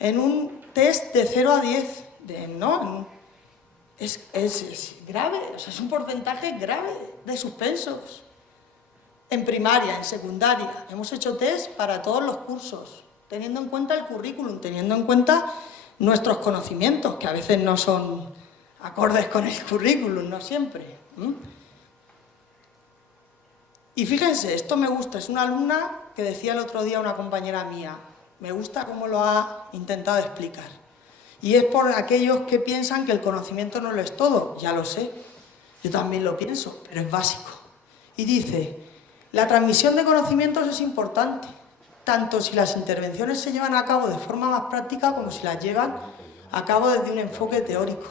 en un test de 0 a 10. Es grave, o sea, es un porcentaje grave de suspensos. En primaria, en secundaria, hemos hecho test para todos los cursos, teniendo en cuenta el currículum, teniendo en cuenta nuestros conocimientos, que a veces no son acordes con el currículum, no siempre. Y fíjense, esto me gusta, es una alumna que decía el otro día una compañera mía, me gusta cómo lo ha intentado explicar. Y es por aquellos que piensan que el conocimiento no lo es todo, ya lo sé, yo también lo pienso, pero es básico. Y dice, la transmisión de conocimientos es importante, tanto si las intervenciones se llevan a cabo de forma más práctica como si las llevan a cabo desde un enfoque teórico.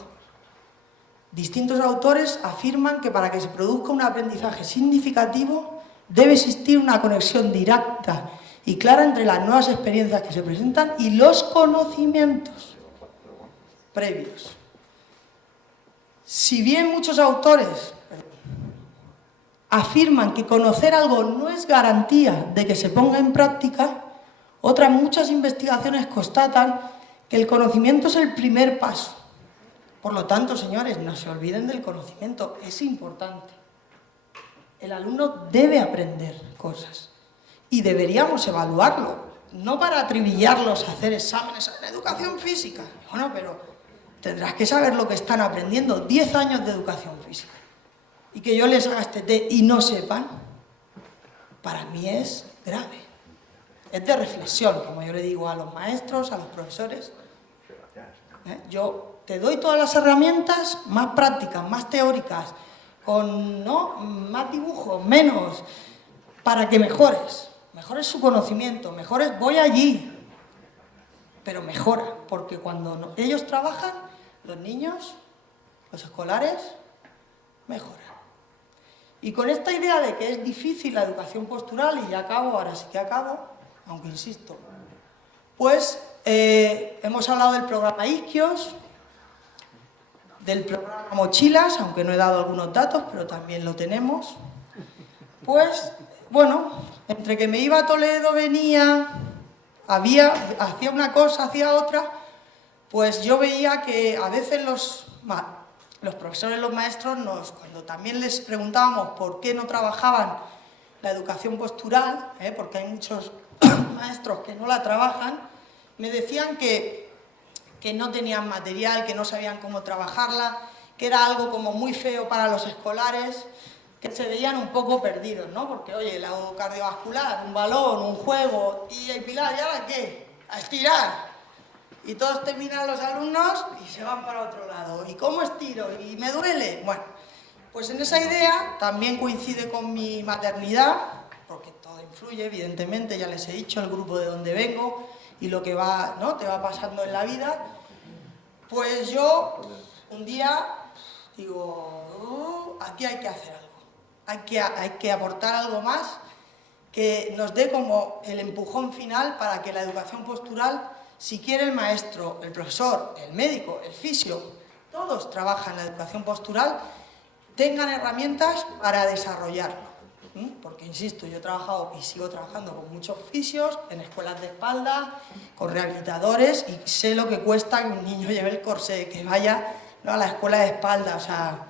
Distintos autores afirman que para que se produzca un aprendizaje significativo debe existir una conexión directa y clara entre las nuevas experiencias que se presentan y los conocimientos previos. Si bien muchos autores afirman que conocer algo no es garantía de que se ponga en práctica, otras muchas investigaciones constatan que el conocimiento es el primer paso. Por lo tanto, señores, no se olviden del conocimiento, es importante. El alumno debe aprender cosas y deberíamos evaluarlo, no para atribillarlos a hacer exámenes en educación física. Bueno, pero tendrás que saber lo que están aprendiendo, 10 años de educación física. Y que yo les haga este test y no sepan, para mí es grave. Es de reflexión, como yo le digo a los maestros, a los profesores. Yo te doy todas las herramientas más prácticas, más teóricas, con más dibujos, menos, para que mejores su conocimiento, voy allí, pero mejora, porque cuando ellos trabajan, los niños, los escolares, mejoran. Y con esta idea de que es difícil la educación postural, y ya acabo, ahora sí que acabo, aunque insisto, pues hemos hablado del programa Isquios, del programa Mochilas, aunque no he dado algunos datos, pero también lo tenemos. Pues, bueno, entre que me iba a Toledo, venía, hacía una cosa, hacía otra, pues yo veía que a veces los profesores, los maestros, cuando también les preguntábamos por qué no trabajaban la educación postural, porque hay muchos maestros que no la trabajan, me decían que no tenían material, que no sabían cómo trabajarla, que era algo como muy feo para los escolares, que se veían un poco perdidos, ¿no? Porque, oye, la cardiovascular, un balón, un juego, y el Pilar, ¿y ahora qué? A estirar. Y todos terminan los alumnos y se van para otro lado. ¿Y cómo estiro? ¿Y me duele? Bueno, pues en esa idea también coincide con mi maternidad, porque todo influye, evidentemente, ya les he dicho, el grupo de donde vengo y lo que te va pasando en la vida. Pues yo un día digo, aquí hay que hacer algo, hay que aportar algo más que nos dé como el empujón final para que la educación postural, si quiere el maestro, el profesor, el médico, el fisio, todos trabajan en la educación postural, tengan herramientas para desarrollarlo. Porque, insisto, yo he trabajado y sigo trabajando con muchos fisios, en escuelas de espalda, con rehabilitadores, y sé lo que cuesta que un niño lleve el corsé, que vaya a la escuela de espalda, o sea,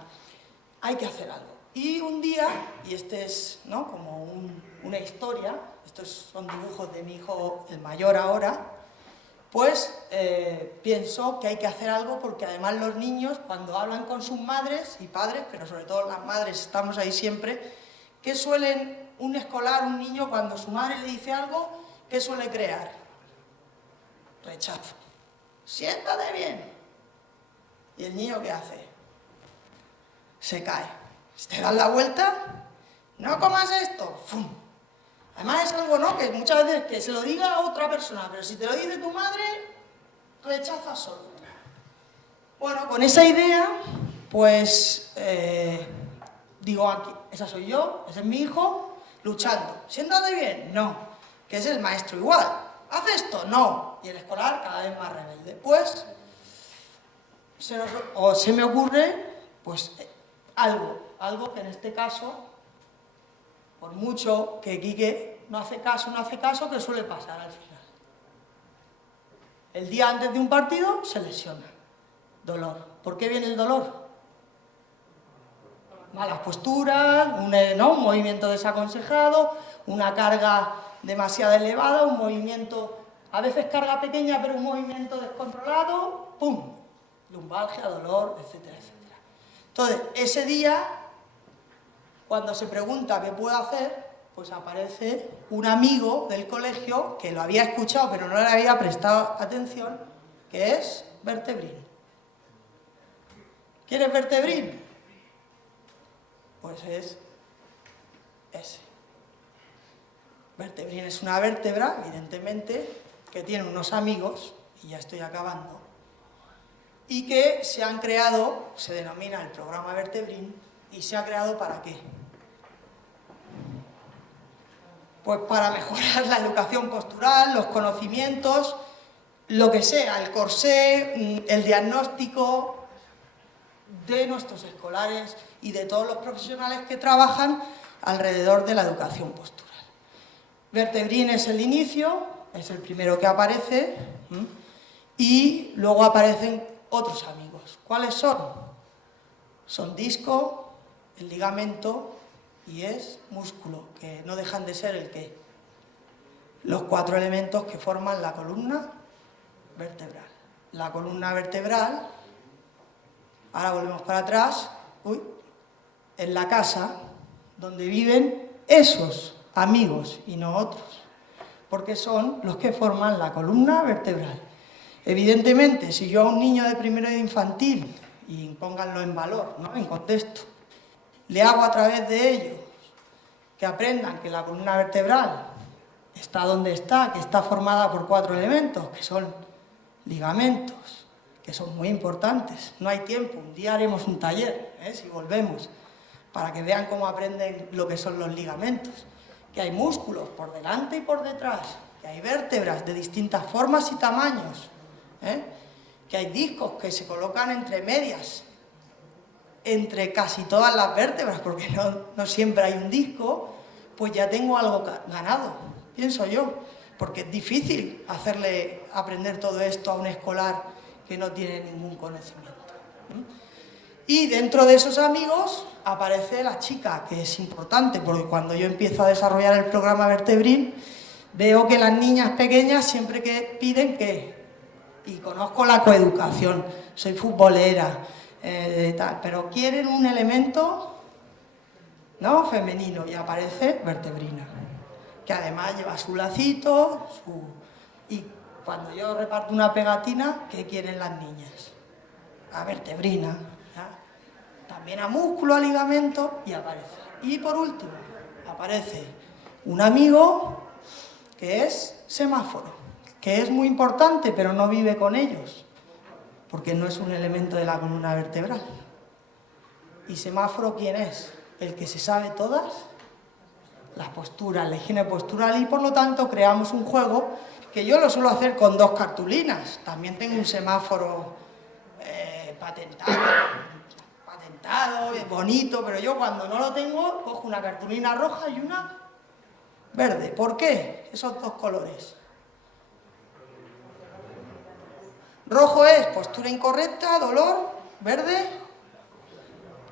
hay que hacer algo. Y un día, y este es como una historia, estos son dibujos de mi hijo, el mayor ahora, pues pienso que hay que hacer algo porque además los niños, cuando hablan con sus madres y padres, pero sobre todo las madres, estamos ahí siempre, ¿qué suelen un escolar, un niño, cuando su madre le dice algo, qué suele crear? Rechazo. Siéntate bien. ¿Y el niño qué hace? Se cae. Si te das la vuelta, no comas esto. ¡Fum! Además es algo, ¿no?, que muchas veces que se lo diga a otra persona, pero si te lo dice tu madre, rechazas solo. Bueno, con esa idea, pues digo, aquí, esa soy yo, ese es mi hijo, luchando. ¿Siéntate bien? No. ¿Qué es el maestro igual? ¿Haz esto? No. Y el escolar cada vez más rebelde. Pues se me ocurre, pues, algo que en este caso, por mucho que Quique no hace caso, ¿qué suele pasar al final? El día antes de un partido se lesiona. Dolor. ¿Por qué viene el dolor? Malas posturas, un movimiento desaconsejado, una carga demasiado elevada, un movimiento, a veces carga pequeña, pero un movimiento descontrolado, ¡pum! Lumbalgia, dolor, etcétera, etcétera. Entonces, ese día, cuando se pregunta qué puedo hacer, pues aparece un amigo del colegio que lo había escuchado pero no le había prestado atención, que es Vertebrin. ¿Quieres Vertebrin? Pues es ese. Vertebrin es una vértebra, evidentemente, que tiene unos amigos, y ya estoy acabando, y que se han creado, se denomina el programa Vertebrin, y se ha creado ¿para qué? Pues para mejorar la educación postural, los conocimientos, lo que sea, el corsé, el diagnóstico de nuestros escolares y de todos los profesionales que trabajan alrededor de la educación postural. Vertebrin es el inicio, es el primero que aparece, y luego aparecen otros amigos. ¿Cuáles son? Son disco, el ligamento y es músculo, que no dejan de ser el qué. Los 4 elementos que forman la columna vertebral. La columna vertebral, ahora volvemos para atrás, en la casa donde viven esos amigos y no otros, porque son los que forman la columna vertebral. Evidentemente, si yo a un niño de primero de infantil, y pónganlo en valor, ¿no?, en contexto, le hago a través de ellos que aprendan que la columna vertebral está donde está, que está formada por 4 elementos, que son ligamentos, que son muy importantes. No hay tiempo, un día haremos un taller, si volvemos, para que vean cómo aprenden lo que son los ligamentos, que hay músculos por delante y por detrás, que hay vértebras de distintas formas y tamaños, que hay discos que se colocan entre medias, entre casi todas las vértebras, porque no siempre hay un disco, pues ya tengo algo ganado, pienso yo, porque es difícil hacerle aprender todo esto a un escolar que no tiene ningún conocimiento. Y dentro de esos amigos aparece la chica, que es importante, porque cuando yo empiezo a desarrollar el programa Vertebrin, veo que las niñas pequeñas siempre que piden que, y conozco la coeducación, soy futbolera, pero quieren un elemento, ¿no?, femenino, y aparece Vertebrina, que además lleva su lacito, y cuando yo reparto una pegatina, ¿qué quieren las niñas? A Vertebrina, también a músculo, a ligamento, y aparece. Y por último, aparece un amigo que es semáforo, que es muy importante, pero no vive con ellos, porque no es un elemento de la columna vertebral. ¿Y semáforo quién es? El que se sabe todas las posturas, la higiene postural, y por lo tanto creamos un juego que yo lo suelo hacer con 2 cartulinas. También tengo un semáforo patentado, bonito, pero yo cuando no lo tengo cojo una cartulina roja y una verde. ¿Por qué esos 2 colores? Rojo es postura incorrecta, dolor, verde.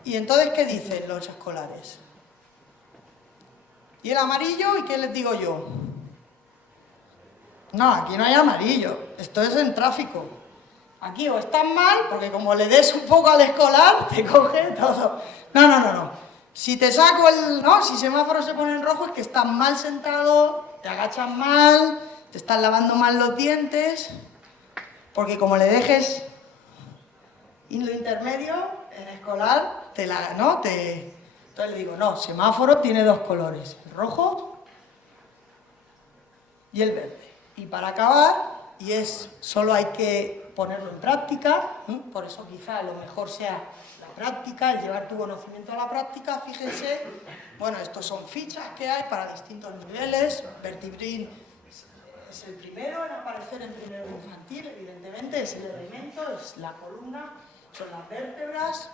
¿Y entonces qué dicen los escolares? ¿Y el amarillo? ¿Y qué les digo yo? No, aquí no hay amarillo, esto es en tráfico. Aquí o estás mal, porque como le des un poco al escolar, te coge todo. No. Si te saco si semáforo se pone en rojo es que estás mal sentado, te agachas mal, te estás lavando mal los dientes, porque como le dejes en lo intermedio, en escolar, entonces le digo, no, semáforo tiene 2 colores, el rojo y el verde. Y para acabar, solo hay que ponerlo en práctica, por eso quizá lo mejor sea la práctica, el llevar tu conocimiento a la práctica. Fíjense, bueno, estos son fichas que hay para distintos niveles. Vertebrin es el primero en aparecer en primero de infantil, evidentemente, es el elemento, es la columna, son las vértebras.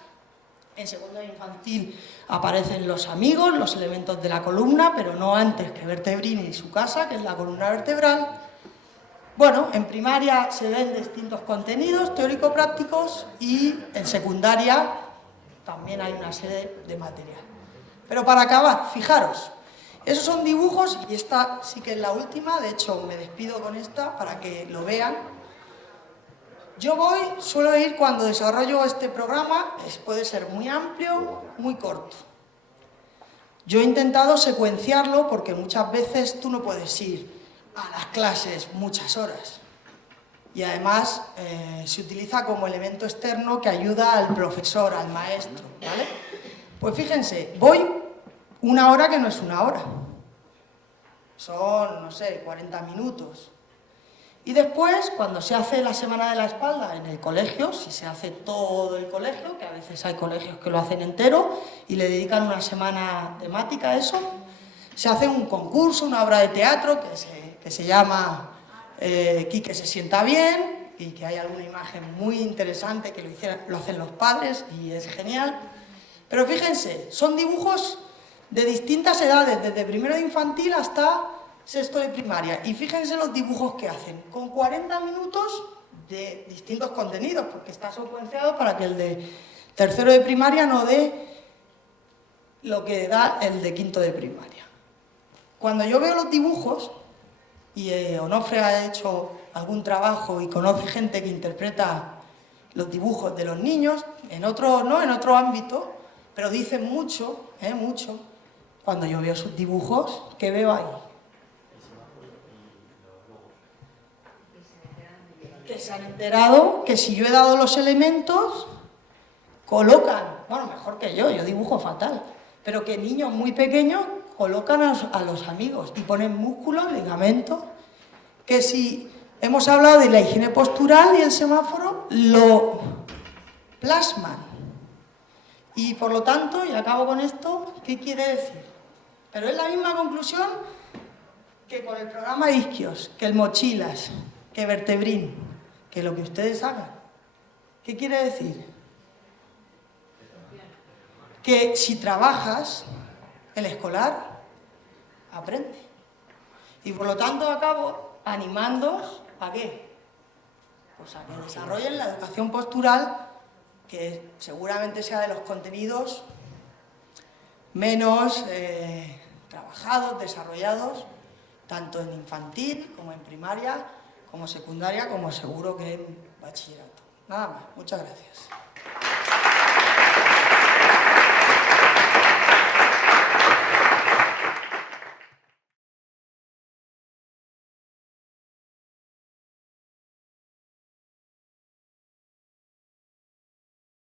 En segundo de infantil aparecen los amigos, los elementos de la columna, pero no antes que Vertebrin y su casa, que es la columna vertebral. Bueno, en primaria se ven distintos contenidos teórico-prácticos y en secundaria también hay una serie de material. Pero para acabar, fijaros, esos son dibujos y esta sí que es la última, de hecho me despido con esta para que lo vean. Yo suelo ir cuando desarrollo este programa, puede ser muy amplio, muy corto. Yo he intentado secuenciarlo porque muchas veces tú no puedes ir a las clases muchas horas. Y además se utiliza como elemento externo que ayuda al profesor, al maestro, ¿vale? Pues fíjense, voy una hora que no es una hora. Son, no sé, 40 minutos. Y después, cuando se hace la semana de la espalda en el colegio, si se hace todo el colegio, que a veces hay colegios que lo hacen entero y le dedican una semana temática a eso, se hace un concurso, una obra de teatro que se llama Quique se sienta bien, y que hay alguna imagen muy interesante que lo hacen los padres y es genial. Pero fíjense, son dibujos de distintas edades, desde primero de infantil hasta sexto de primaria. Y fíjense los dibujos que hacen, con 40 minutos de distintos contenidos, porque está secuenciado para que el de tercero de primaria no dé lo que da el de quinto de primaria. Cuando yo veo los dibujos, y Onofre ha hecho algún trabajo y conoce gente que interpreta los dibujos de los niños, en otro ámbito, pero dicen mucho, mucho. Cuando yo veo sus dibujos, ¿qué veo ahí? Que se han enterado que si yo he dado los elementos, colocan, bueno, mejor que yo dibujo fatal, pero que niños muy pequeños colocan a los amigos y ponen músculos, ligamentos, que si hemos hablado de la higiene postural y el semáforo, lo plasman. Y por lo tanto, y acabo con esto, ¿qué quiere decir? Pero es la misma conclusión que con el programa Isquios, que el Mochilas, que Vertebrin, que lo que ustedes hagan. ¿Qué quiere decir? Que si trabajas, el escolar aprende. Y por lo tanto acabo animándoos a ¿qué? Pues a que desarrollen la educación postural, que seguramente sea de los contenidos menos trabajados, desarrollados, tanto en infantil como en primaria, como secundaria, como seguro que en bachillerato. Nada más, muchas gracias.